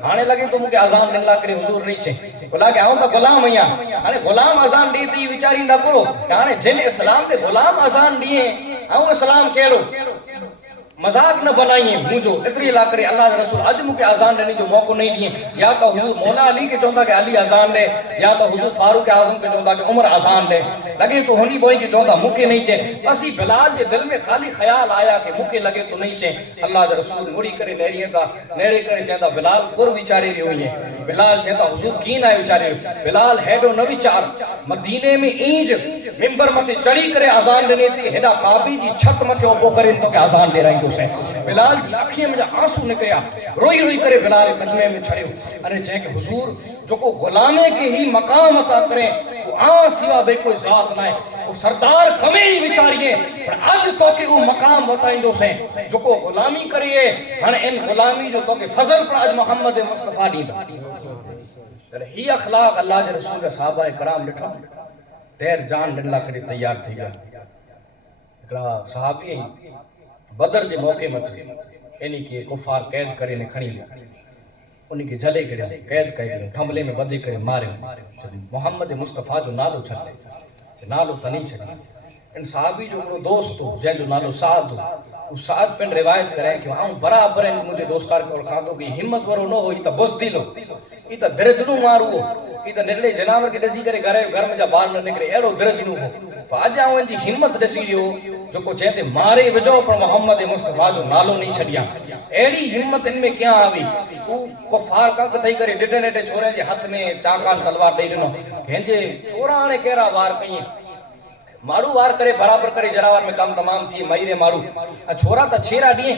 हाने लगे तो मुके अजान दिल्ला करे हुजूर नहीं चे बोला कि आऊं तो गुलाम आया हाने गुलाम अजान दी ती विचारिंदा करो हाने जिन इस्लाम के गुलाम अजान दिए आऊं इस्लाम केड़ो मजाक न बनाइए मुझो इतरी ला करे अल्लाह के रसूल आज मुके अजान देने जो मौको नहीं दिए या तो हुजूर मौला अली के चौंदा के अली अजान दे या तो हुजूर फारूक आजम के चौंदा के उमर अजान दे लगे तो होनी बोई के चौंदा मुके नहीं चे बस बिलाल के दिल में खाली ख्याल आया कि मुके लगे तो नहीं चे अल्लाह के रसूल मुड़ी करे नेरे करे चेंदा बिलाल कुर विचारे रे हुई है बिलाल चेंदा हुजूर की ना विचारे बिलाल हेडो न विचार मदीने में ईज منبر متے چڑھی کرے اذان ڈنی تھی ہیڈا کعبے دی چھت متے اوپو کرے تو کہ اذان دے رہی دوسے بلال جی اکھیاں میں آنسو نکلیا روئی روئی کرے بلال قدمے میں چھڑیو ارے چاہے کہ حضور جو کو غلامے کے ہی مقام عطا کریں وہ سوا بے کوئی ذات نہ ہے وہ سردار کمے ہی بیچاریے پر آج تو کہ وہ مقام بتائیں دوسے جو کو غلامی کریے ہن ان غلامی جو تو کہ فضل پر آج محمد مصطفیٰ دیدہ ہی اخلاق اللہ جے رسول کے صحابہ کرام لٹھا دیر جان ڈنلا کرے تیار تھی گیا اکڑا صحابی بدر جے موقع مطلب یعنی کہ کفار قید کرے نے کھڑی لیا انہی کے جلے کرے قید کرے تھملے میں بدے کرے مارے محمد مصطفیٰ جو نالو چھڑے نالو تنی چھڑے ان صحابی جو انہوں دوست ہو جن جو نالو سعد ہو اس سعد پہ روایت کریں کہ وہاں برابر ہیں مجھے دوستار کے اولخان دو کہ ہمت ورو نہ ہو یہ تا بزدل ہو یہ تا درجنو مارو ہو یہ تا نرلے جناور کے ڈسی کرے گھر میں جا بار نہ نکرے ایرو درجنو ہو پاج آؤں ان جی ہمت ڈسی لیو جو کو چہتے مارے وجو پر محمد مصطفیٰ جو نالو نہیں چھڑیا ایڑی ہمت ان میں کیا آوی تو کفار کا کتائی کرے ڈٹے نیٹے چھوڑے جے ہاتھ میں چاکال تلوار دے دنو کہیں جے چھوڑا آنے کہرا وار کہیں مارو وار کرے برابر کرے جراوار میں کام تمام تھی مہیرے مارو چھوڑا تا چھیرا دیئے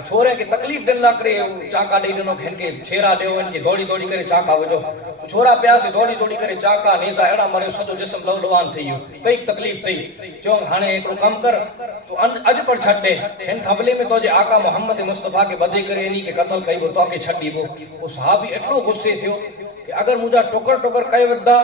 چھوڑے کی تکلیف دن لا کرے چاکا دے دنو کھن کے چھیرا دے ان کی دوڑی دوڑی کرے چاکا وجو چھوڑا پیاسے دوڑی دوڑی کرے چاکا نیسا ایڑا مرے سدو جسم لو لوان تھی کئی تکلیف تھی چون ہانے ایک رو کم کر تو اج پر چھٹ دے ان تھبلے میں تو جے آقا محمد مصطفیٰ کے بدے کرے انہی کے قتل کئی وہ تو کے چھٹ دی وہ صحابی ایکڑو غصے تھیو کہ اگر مجھا ٹوکر ٹوکر کئی ودا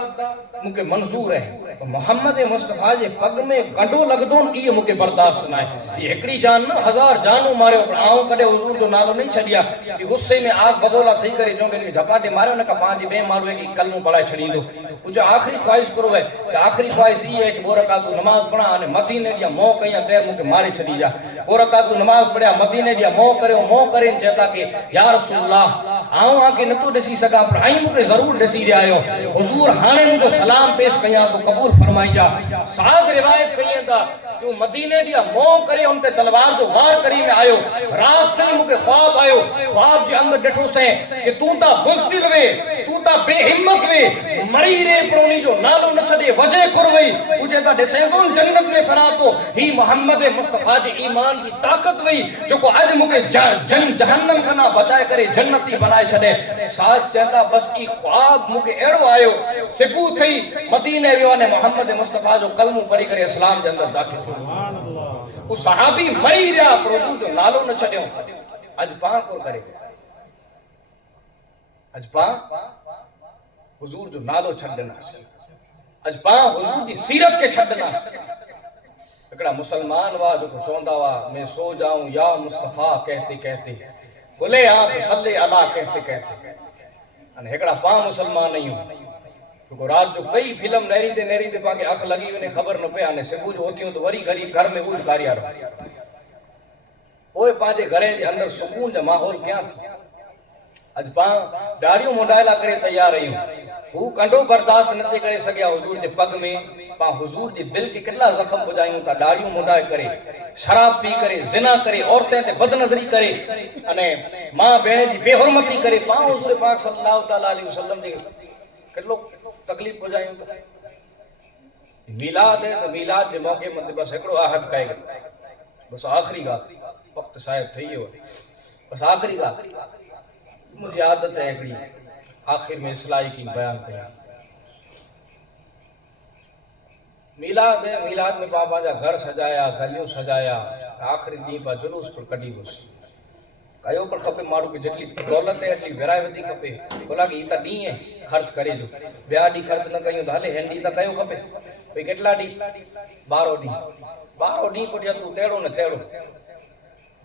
مجھے منظور ہے محمد مصطفیٰ جے پگ میں گنڈو لگ دون یہ مجھے برداشت نہ ہے یہ ایکڑی جان نہ ہزار جانوں مارے پر آؤں کڑے حضور جو نالو نہیں چھڑیا یہ غصے میں آگ ببولا تھی کرے جو کہ جھپاٹے مارے انہوں نے کہا پانچ بے مارو ہے کہ کلموں پڑھائے چھڑی دو مجھے آخری خواہش کرو ہے کہ آخری خواہش یہ ہے کہ وہ رکعت نماز پڑھا آنے مدینے دیا مو کہیں تیر مجھے مارے چھڑی جا وہ رکعت نماز پڑھا مدینے دیا مو کرے چہتا کہ یا رسول اللہ آؤں آکے نتو ڈسی سکا پر آئیں مجھے ضرور ڈسی رہا ہو حضور ہانے مجھے سلام پیش کیا تو قبول فرمائی جا ساتھ روایت کہیں تھا جو مدینے دیا مو کرے ان کے تلوار جو وار کری میں آئیو رات تھی مجھے خواب آئیو خواب جی اندر ڈٹھو سے کہ تو تا بزدل وے تو تا بے ہمت وے مری رے پرونی جو نالو نچھدے وجہ کروئی مجھے تا ڈسیندون جنت میں فراتو ہی محمد مصطفیٰ جی ایمان کی طاقت وئی جو کو آج مجھے جہنم کنا بچائے کرے جنتی بنائے چھڑے ساتھ چہتا بس ای خواب مجھے ایڑو آئیو سبو تھی مدینے ویوانے محمد مصطفیٰ جو کلموں پڑھی کرے اسلام کے اندر داخل تھی وہ صحابی مری رہا پر حضور جو نالو نہ چھڑیوں اج پاں کو کرے اج پاں حضور جو نالو چھڑنا اج پاں حضور کی سیرت کے چھڑنا اکڑا مسلمان وا جو چوندا وا میں سو جاؤں یا مصطفیٰ کہتے کہتے کھلے آنکھ صلی اللہ کہتے کہتے اکڑا پاں مسلمان نہیں ہوں تو رات جو کئی فلم نیری دے پاکے آنکھ لگی انہیں خبر نہ پہ آنے سے جو ہوتی ہوں تو وری گھر میں اوج کاری آ رہا اوے پانچے گھرے کے اندر سکون جا ماحول کیا تھی اج پاں ڈاڑیوں منڈائلہ کرے تیار رہی ہوں وہ کنڈو برداشت نتے کرے سکیا حضور دے پگ میں پاں حضور دے دل کے کتلا زخم بجائیوں تا ڈاڑیوں منڈائے کرے شراب پی کرے زنا کرے عورتیں تے بد نظری کرے انہیں ماں بہنے دی بے حرمتی کرے پاں حضور پاک صلی اللہ علیہ وسلم دے کتلو تکلیف ہو جائیں تو میلاد ہے تو میلاد کے موقع میں بس ایکڑو آہد کہے گا بس آخری گا وقت شاید تھی ہو بس آخری گا مجھے عادت ہے ایکڑی آخر میں اصلاحی کی بیان کیا میلاد ہے میلاد میں پاپا جا گھر سجایا گلیوں سجایا آخری دین پا جلوس پر کڑی بس کایو پر خپے مارو کے جتلی دولت ہے اتلی ورائیوتی خپے بولا کہ یہ تا نہیں ہے خرچ کرے جو بیا ڈی خرچ نہ کہیں دھالے ہینڈی تا کایو خپے بھئی کتلا ڈی 12 ڈی پٹیا تو تیڑو نہ تیڑو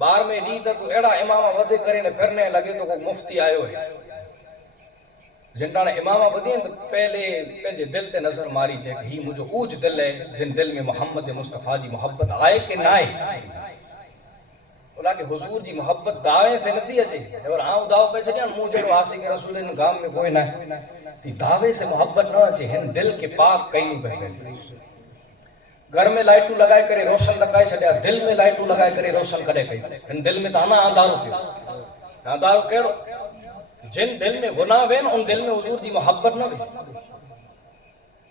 12 میں ڈی تا تو ایڑا امامہ ودے کرے نے پھرنے لگے تو کوئی مفتی آئے ہوئے جنٹانا امامہ ودی ہیں تو پہلے پہلے دل تے نظر ماری جائے کہ ہی مجھے اوج دل ہے جن دل میں محمد مصطفیٰ دی محبت آئے کہ نہ آئے بولا کہ حضور جی محبت دعوے سے نتی اچھے اور آؤں دعو پہ چھڑیاں مجھے رو آسی کے رسول ان گام میں کوئی نہ ہے دعوے سے محبت نہ اچھے ہن دل کے پاک کئی پہ گھر میں لائٹو لگائے کرے روشن لگائے چھڑیا دل میں لائٹو لگائے کرے روشن کرے کئی ہن دل میں تانا آندارو تھی آندارو کہڑو جن دل میں گناہ وین ان دل میں حضور دی محبت نہ بھی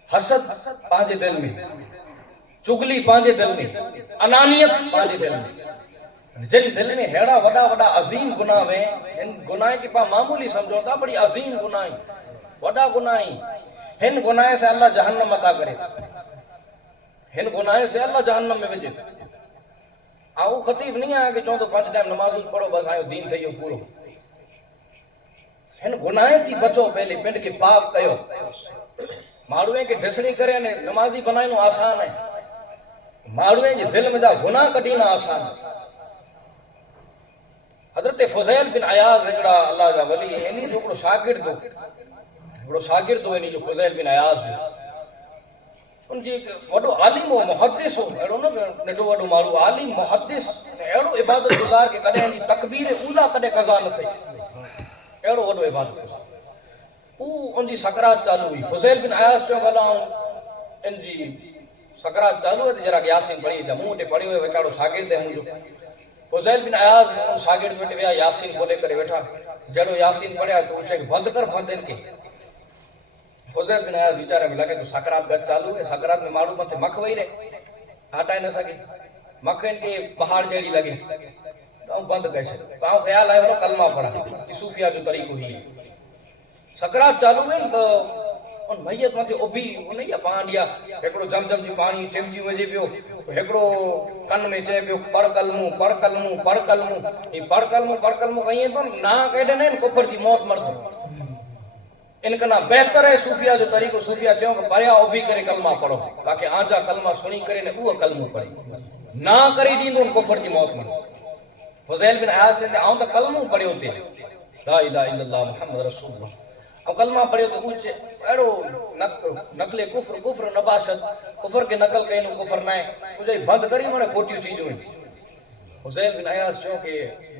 حسد پانچے دل میں चुगली पांजे दिल में, अनानियत पांजे दिल में, जिन दिल में हेड़ा वड़ा वड़ा अजीम गुनाह में, इन गुनाह की पा मामूली समझो था, बड़ी अजीम गुनाह, वड़ा गुनाह, हिन गुनाह से अल्लाह जहन्नम अता करे, हिन गुनाह से अल्लाह जहन्नम में भेजे। आओ खतीब नहीं आया कि चो तो 5 टाइम नमाज पढ़ो बस आयो दीन थे पूरो। हिन गुनाह थी बचो पहले पिंड के पाप कयो। माण्हूअ खे ढिसणी करे ने नमाज़ी बनाइणो आसान है, माण्हूअ जे दिल में जा गुनाह कढीना आसान है। हज़रत फुज़ैल बिन अयाज़ हिकिड़ा अल्लाह जा वली, इन्ही जो हिकिड़ो शागिर्द हो, इन्ही जो फुज़ैल बिन अयाज़ हो, उनजी वॾो आलिम हो, मुहद्दिस हो, अहिड़ो न नंढो वॾो माण्हू, आलिम मुहद्दिस, अहिड़ो इबादत गुज़ार के कॾहिं जी तकबीर ऊला कॾहिं कज़ा न थिए, अहिड़ो वॾो इबादत गुज़ार। उनजी सकरात चालू हुई। फुज़ैल बिन अयाज़ चयो भला इनजी सकरात चालू है तो जरा यासीन पढ़ी था, मूं वटि पढ़ियो हुयो, वेचारो शागिर्द है मुंहिंजो। फुज़ैल बिन अयाज़ उन शागिर्द वटि विया, यासीन खोले करे वेठा, जहिड़ो यासीन पढ़िया तो चई बंदि कर बंदि इनके। फुज़ैल बिन अयाज़ वीचारे में लगे तो सकरात गॾु चालू है, सकरात में माण्हू मथे मख वेही रहे, हटाए न सघे, मख इनके पहाड़ जहिड़ी लगे, तो बंदि करे छॾियो। तो ख़्याल आयो कलमा पढ़ा, सूफ़िया जो तरीक़ो ही सकरात चालू में तो उन मैयत मथे उभी उन या पांडिया एकड़ो जमजम जी पानी चिमजी वजे पियो, एकड़ो कन में चे पियो पढ़ कलमू पढ़ कलमू पढ़ कलमू, ई पढ़ कलमू कहीं तो ना कढे न कुफर जी मौत मरद। इनका ना बेहतर है सूफिया जो तरीको, सूफिया चयो कि परिया उभी करे कलमा पढ़ो, ताकि आजा कलमा सुनी करे ने उहो कलमो पढ़े, ना करे दींदो कुफर जी मौत मरद। फुज़ैल बिन अयाज़ चंदे आऊं तो कलमो पढ़ियो ते, ला इलाहा इल्लल्लाह मुहम्मद रसूलुल्लाह, और कलमा पढ़ियो तो कुछ अड़ो नकले कुफर नबाशत, कुफर के नकल कहीं कुफर ना है, मुझे बंद करी मैंने खोटियूं चीजूं। हुसैन बिन अयाज़ चयो कि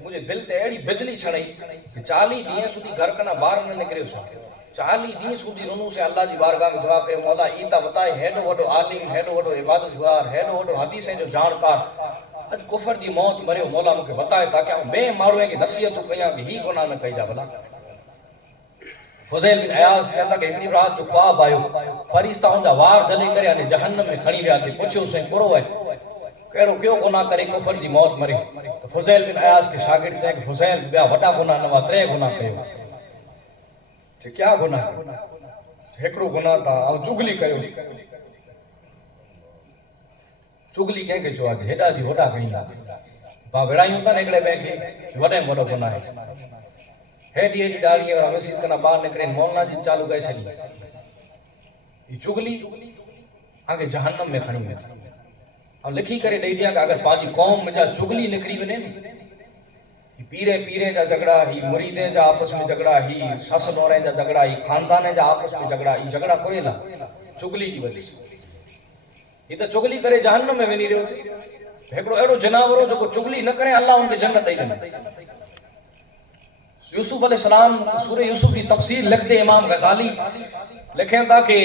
मुझे दिल ते अड़ी बिजली छड़ई कि 40 ॾींहं सुधी घर कना बाहर न निकरियो छो, 40 ॾींहं सुधी रुनू से अल्लाह जी बारगाह में दुआ कयो, मौला ई ता बताए हेॾो वॾो आलिम, हेॾो वॾो इबादतगार, हेॾो वॾो हदीस जो जानकार अॼु कुफर जी मौत मरियो, मौला मूंखे बताए ताकि ॿिए माण्हूअ खे नसीहतूं कयां कि ही गुनाह न कइजा भला। फुज़ैल बिन अयाज़ चवंदा कि हिकिड़ी रात जो ख्वाब आयो, फरिश्ता हुनजा वार जले करे हाणे जहन्नम में खणी विया, थी पुछियो साईं बुरो आहे कहिड़ो कयो गुनाह करे कुफर जी मौत मरे। तो फुज़ैल बिन अयाज़ के शागिर्द चए कि फुज़ैल ॿिया वॾा गुनाह न हुआ, 3 गुनाह कयो। चए क्या गुनाह? हिकिड़ो गुनाह था ऐं चुगली कयो। चुगली कंहिंखे चयो आहे? हेॾा जी होॾा कईंदा पाण विड़ायूं था न हिकिड़े ॿिए खे, वॾे में वॾो गुनाह आहे। हेॾी हेॾी ॾाढ़ी मस्जिद कना ॿाहिरि निकिरे मौलाना जी चालू करे छॾी, चुगली आगे जहन्नम में खणी वेंदी। ऐं लिखी करे ॾेई दियां कि अगरि पंहिंजी क़ौम में जा चुगली निकिरी वञे न, पीरे जा झगड़ा, ही मुरीदे जा आपस में झगड़ा, ही सस नौरे जा झगड़ा, ही खानदान जा आपस में झगड़ा, ही झगड़ा कोरेला चुगली जी वजह से। ही त चुगली करे जहन्नम में वञी रहियो। हिकिड़ो अहिड़ो जनावर जेको चुगली न करे अल्लाह हुनखे जन्नत ॾेई ॾिनी। यूसुफ अलैहिस्सलाम सूरह यूसुफ की तफसीर लिखते इमाम गजाली लिखें था कि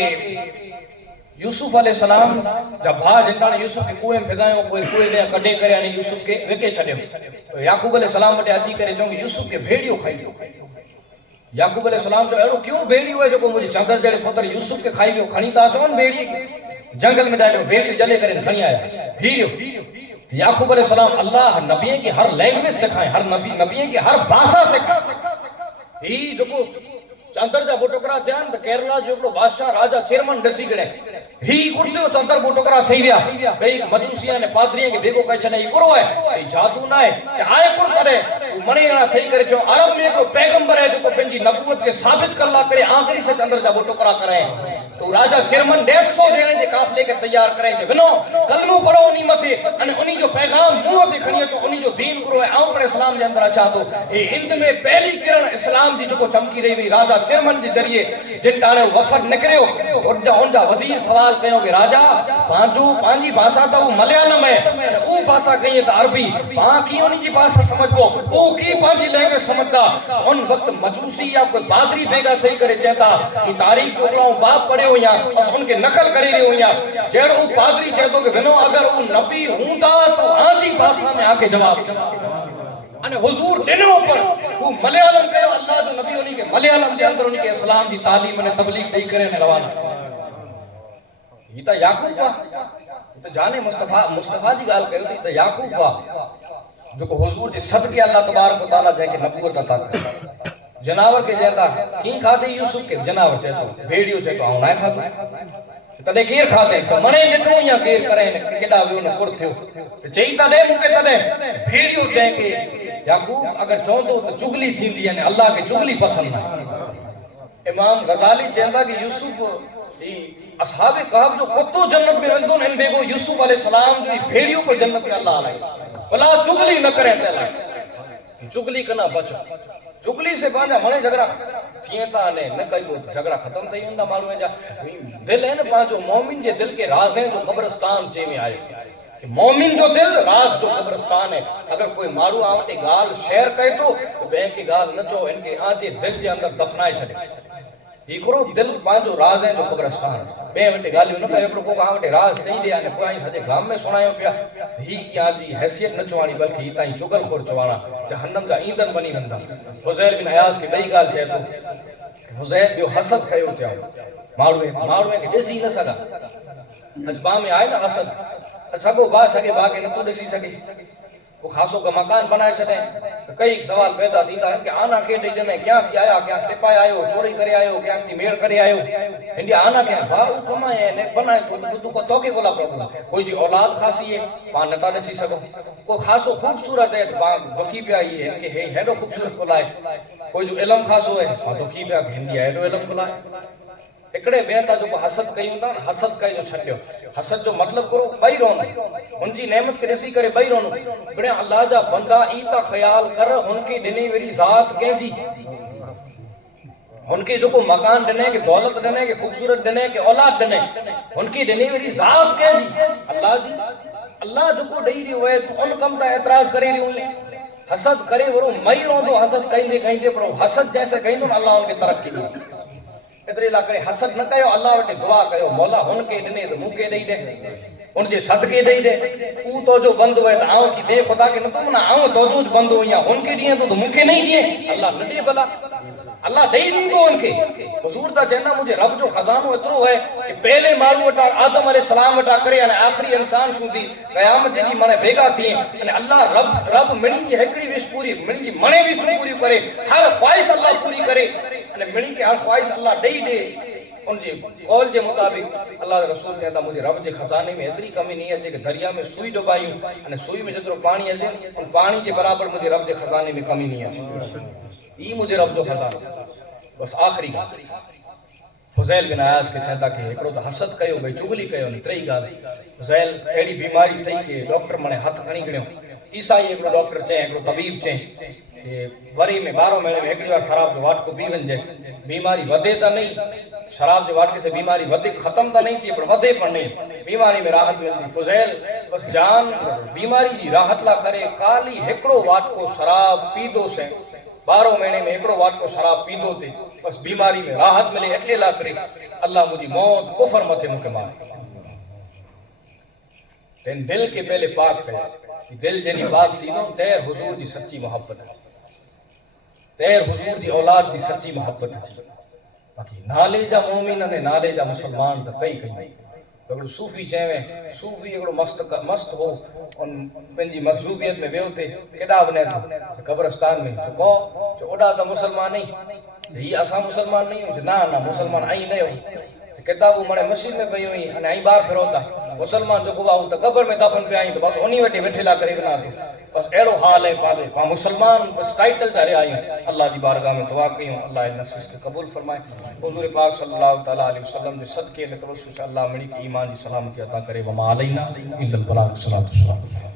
यूसुफ अलैहिस्सलाम जब भा जिन यूसुफ के कुएं में भिगायो, कोई कुएं में कढे करे यानी यूसुफ के विके छॾियो, तो याकूब अलैहिस्सलाम वटि अची करे चऊं कि यूसुफ के भेड़ियो खाई वियो। याकूब अलैहिस्सलाम जो अहिड़ो क्यों भेड़ियो है जेको मुंहिंजे चंदर जहिड़े पुत्र यूसुफ के खाई वियो? खणी था अचनि भेड़िए खे, जंगल में जाए भेड़ियो जले करे खणी आया हीरो। याकूब अलैहिस्सलाम अल्लाह नबीअ खे हर लैंग्वेज सिखाए, हर नबीअ खे हर भाषा सिखाए। ही जेको चंदर जा बोटोकरा थिया त केरला जो हिकिड़ो बादशाह राजा चेरमन ॾिसी करे ही कुर्तियो चंदर बोटोकरा थी विया, कई मजूसिया ने पादरीअ खे भेगो करे छॾे, बुरो आहे, ही जादू न आहे, आहे कुर करे मणियाणा थई करे चो अरब में हिकिड़ो पैगंबर है जेको पंहिंजी नबूवत खे साबित करला करे आखिरी से चंदर जा बोटोकरा कराए। तो राजा चेरमन 150 ॼणे जे काफ़िले खे तैयार कराए जे वञो कलमो पढ़ो उनी मथे अने उनी जो पैगाम मुंह ते खणी अचो, उनी जो दीन गुरु है आऊं पर इस्लाम जे अंदर अचां थो। हे हिंद में पहली किरण इस्लाम जी जेको चमकी रही हुई राजा चेरमन जे ज़रिए जिन टाणे वफ़द निकिरियो, उनजा वज़ीर सवाल कयो कि राजा पंहिंजी भाषा त मलयालम है, ऊ भाषा कही त अरबी, पां की उनी जी भाषा समझबो, ऊ की पंहिंजी लैंग्वेज समझदा। उन वक्त मजूसी या कोई पादरी भेगा थई करे चेता कि तारीख जो बाप पढ़ियो या अस उनके नकल करे रहियो या जेड़ो ऊ पादरी चेतो कि वनो अगर ऊ नबी हूंदा तो आजी भाषा में आके जवाब अने हुजूर दिनो पर वो मलयालम कयो, अल्लाह जो नबी उनी के मलयालम के अंदर उनी के इस्लाम दी तालीम ने तबलीग दई करे ने रवाना। ई त याकूब تو جانے مصطفیٰ جی گال کہو تھی یعقوب وا جو کہ حضور کے صدقے اللہ تبارک و تعالیٰ جائے کہ نبوت عطا کرے جناور کے جیتا کی کھاتے یوسف کے جناور چاہتا بھیڑیوں سے تو آؤں نہ کھاتا تدے کیر کھاتے تو منے ڈٹھو یا کیر کریں کڈا ویو نہ کڑ تھیو چئی تدے مونکے تدے بھیڑیوں چاہے کہ یعقوب اگر چوندو تو چگلی تھیندی یعنی اللہ کے چگلی پسند نہ امام غزالی چاہتا کہ یوسف اصحاب کہف جو کتو جنت میں وندون ان بیگو یوسف علیہ السلام جو بھیڑیوں کو جنت میں اللہ علیہ بلا چگلی نہ کریں تے اللہ چگلی کنا بچو چگلی سے پانجا منے جھگڑا تھیتا نے نہ کئی کو جھگڑا ختم تھی ہوندا معلوم ہے جا دل ہے نا پانجو مومن جے دل کے راز ہیں جو قبرستان چے میں آئے مومن جو دل راز جو قبرستان ہے اگر کوئی مارو آوٹے گال شہر کہے تو بہن کی گال نچو ان کے آنچے دل کے اندر دفنائے چھڑے یہ کرو دل پانجو راز ہیں جو قبرستان بے وٹے گالیوں نہ کہے کو کہاں وٹے راز چاہیے دے آنے پرائیں سجے گام میں سنائیوں پیا ہی کیا جی حیثیت نہ چوانی بلکہ ہی تائیں چگل خور چوانا جہنم کا ایندھن بنی بندا حزیل بن حیاس کی بئی گال چاہے تو حزیل جو حسد کھے ہوتے آؤ مارو ہے کہ دیسی نہ سگا اجبا میں آئے نا حسد سگو با سگے با کے نہ تو دیسی سگے وہ خاصوں کا مکان بنائے چھتے کئی سوال پیدا تھیتا ہے کہ آنا کے دے جنے کیا تھی آیا کیا ٹپائے آئے ہو چوری کرے آئے ہو کیا تھی میڑ کرے آئے ہو انڈیا آنا کیا بھاؤ کمائے ہیں بنائے تو کو توکے بولا پڑھا کوئی جی اولاد خاصی ہے پان نتا دیسی سکو کوئی خاصو خوبصورت ہے بکی پہ آئی ہے کہ ہیڈو خوبصورت بلائے کوئی جو علم خاصو ہے بکی پہ ہندی ہیڈو علم بلائے اکڑے بیتا جو حسد کئی ہوتا نا حسد کئی جو چھٹیو حسد جو مطلب کرو بھائی رونو ان جی نعمت کے رسی کرے بھائی رونو بڑے اللہ جا بندہ ایتا خیال کر ان کی دنی میری ذات کہیں جی ان کی جو کو مکان دنے کہ دولت دنے کہ خوبصورت دنے کہ اولاد دنے ان کی دنی میری ذات کہیں جی اللہ جو کو ڈئی رہی ہوئے تو ان کم تا اعتراض کرے رہی ہوئے حسد کرے ورو مئی رون دو حسد کہیں دے پڑھو حسد جیسے کہیں دو اللہ ان کے طرف کی لیے اترے لاکڑے حسد نہ کہو اللہ وٹے دعا کہو مولا ہن کے دنے تو منہ کے دئی دے ان جے صدقے دئی دے او تو جو بند ہوئے تو آؤں کی بے خدا کے نہ تو نہ آؤں تو جو بند ہویا ان کے دیے تو منہ کے نہیں دیے اللہ نہ دے بلا اللہ دئی نہیں دو ان کے حضور دا کہنا مجھے رب جو خزانو اترو ہے کہ پہلے مارو وٹا آدم علیہ السلام وٹا کرے یعنی آخری انسان سودی قیامت جی منے بھیگا تھی یعنی اللہ رب مڑی کی ہکڑی وش پوری مڑی کی منے وش پوری کرے ہر خواہش اللہ پوری کرے مڑی کے ہر خواہش اللہ دئی دے ان جی قول جے مطابق اللہ رسول کہتا مجھے رب جے خزانے میں اتری کمی نہیں ہے کہ دریا میں سوئی ڈبائی یعنی سوئی میں جترو پانی اچے ان پانی کے برابر مجھے رب جے خزانے میں کمی نہیں ہے یہ مجھے رب جو خزانہ بس آخری گال فضیل بن عیاض کے چاہتا کہ ایکڑو تو حسد کہو بھئی چگلی کہو نہیں ترئی گال فضیل ایڑی بیماری تھی کہ ڈاکٹر منے ہاتھ کھنی گڑیوں عیسائی ایکڑو ڈاکٹر چاہیں ایکڑو طبیب چاہیں وری میں 12 مہینے میں ایک بار شراب جو واٹ کو پی ونجے بیماری ودے تا نہیں شراب جو واٹ کے سے بیماری ودے ختم تا نہیں تھی پر ودے پر نہیں بیماری میں راحت ملتی فضیل بس جان بیماری جی راحت لا کرے خالی ہکڑو واٹ کو شراب پی دو سے 12 مہینے میں ایکڑو واٹ کو شراب پی دو تھے بس بیماری میں راحت ملے اٹلے لا کرے اللہ مجھے موت کفر متے مکے مارے تین دل کے پہلے پاک کرے دل جنی بات تھی نو تیر حضور دی سچی محبت ہے تیر حضور دی اولاد دی سچی محبت ہے باقی نالے جا مومن نے نالے جا مسلمان تا کئی کئی اگر صوفی چاہیں صوفی اگر مست ہو ان پنجی مذہوبیت میں بیو تھے کیڑا بنے تھا قبرستان میں تو کہو جو اڑا تا مسلمان نہیں یہ اسا مسلمان نہیں ہوں نہ مسلمان آئی نہیں ہوں کتابوں مڑے مسجد میں پئی ہوئی ان آئی بار پھروتا مسلمان جو کو تا قبر میں دفن پہ آئی تو بس انہی وٹے وٹھلا کرے بنا دے بس ایڑو حال ہے پادے پا مسلمان بس ٹائٹل دارے آئی اللہ دی بارگاہ میں دعا کیوں اللہ ان نصیحت کے قبول فرمائے حضور پاک صلی اللہ تعالی علیہ وسلم دے صدقے میں کرو اللہ مڑی کی ایمان دی سلامتی عطا کرے وما علینا الا البلاغ صلی اللہ علیہ وسلم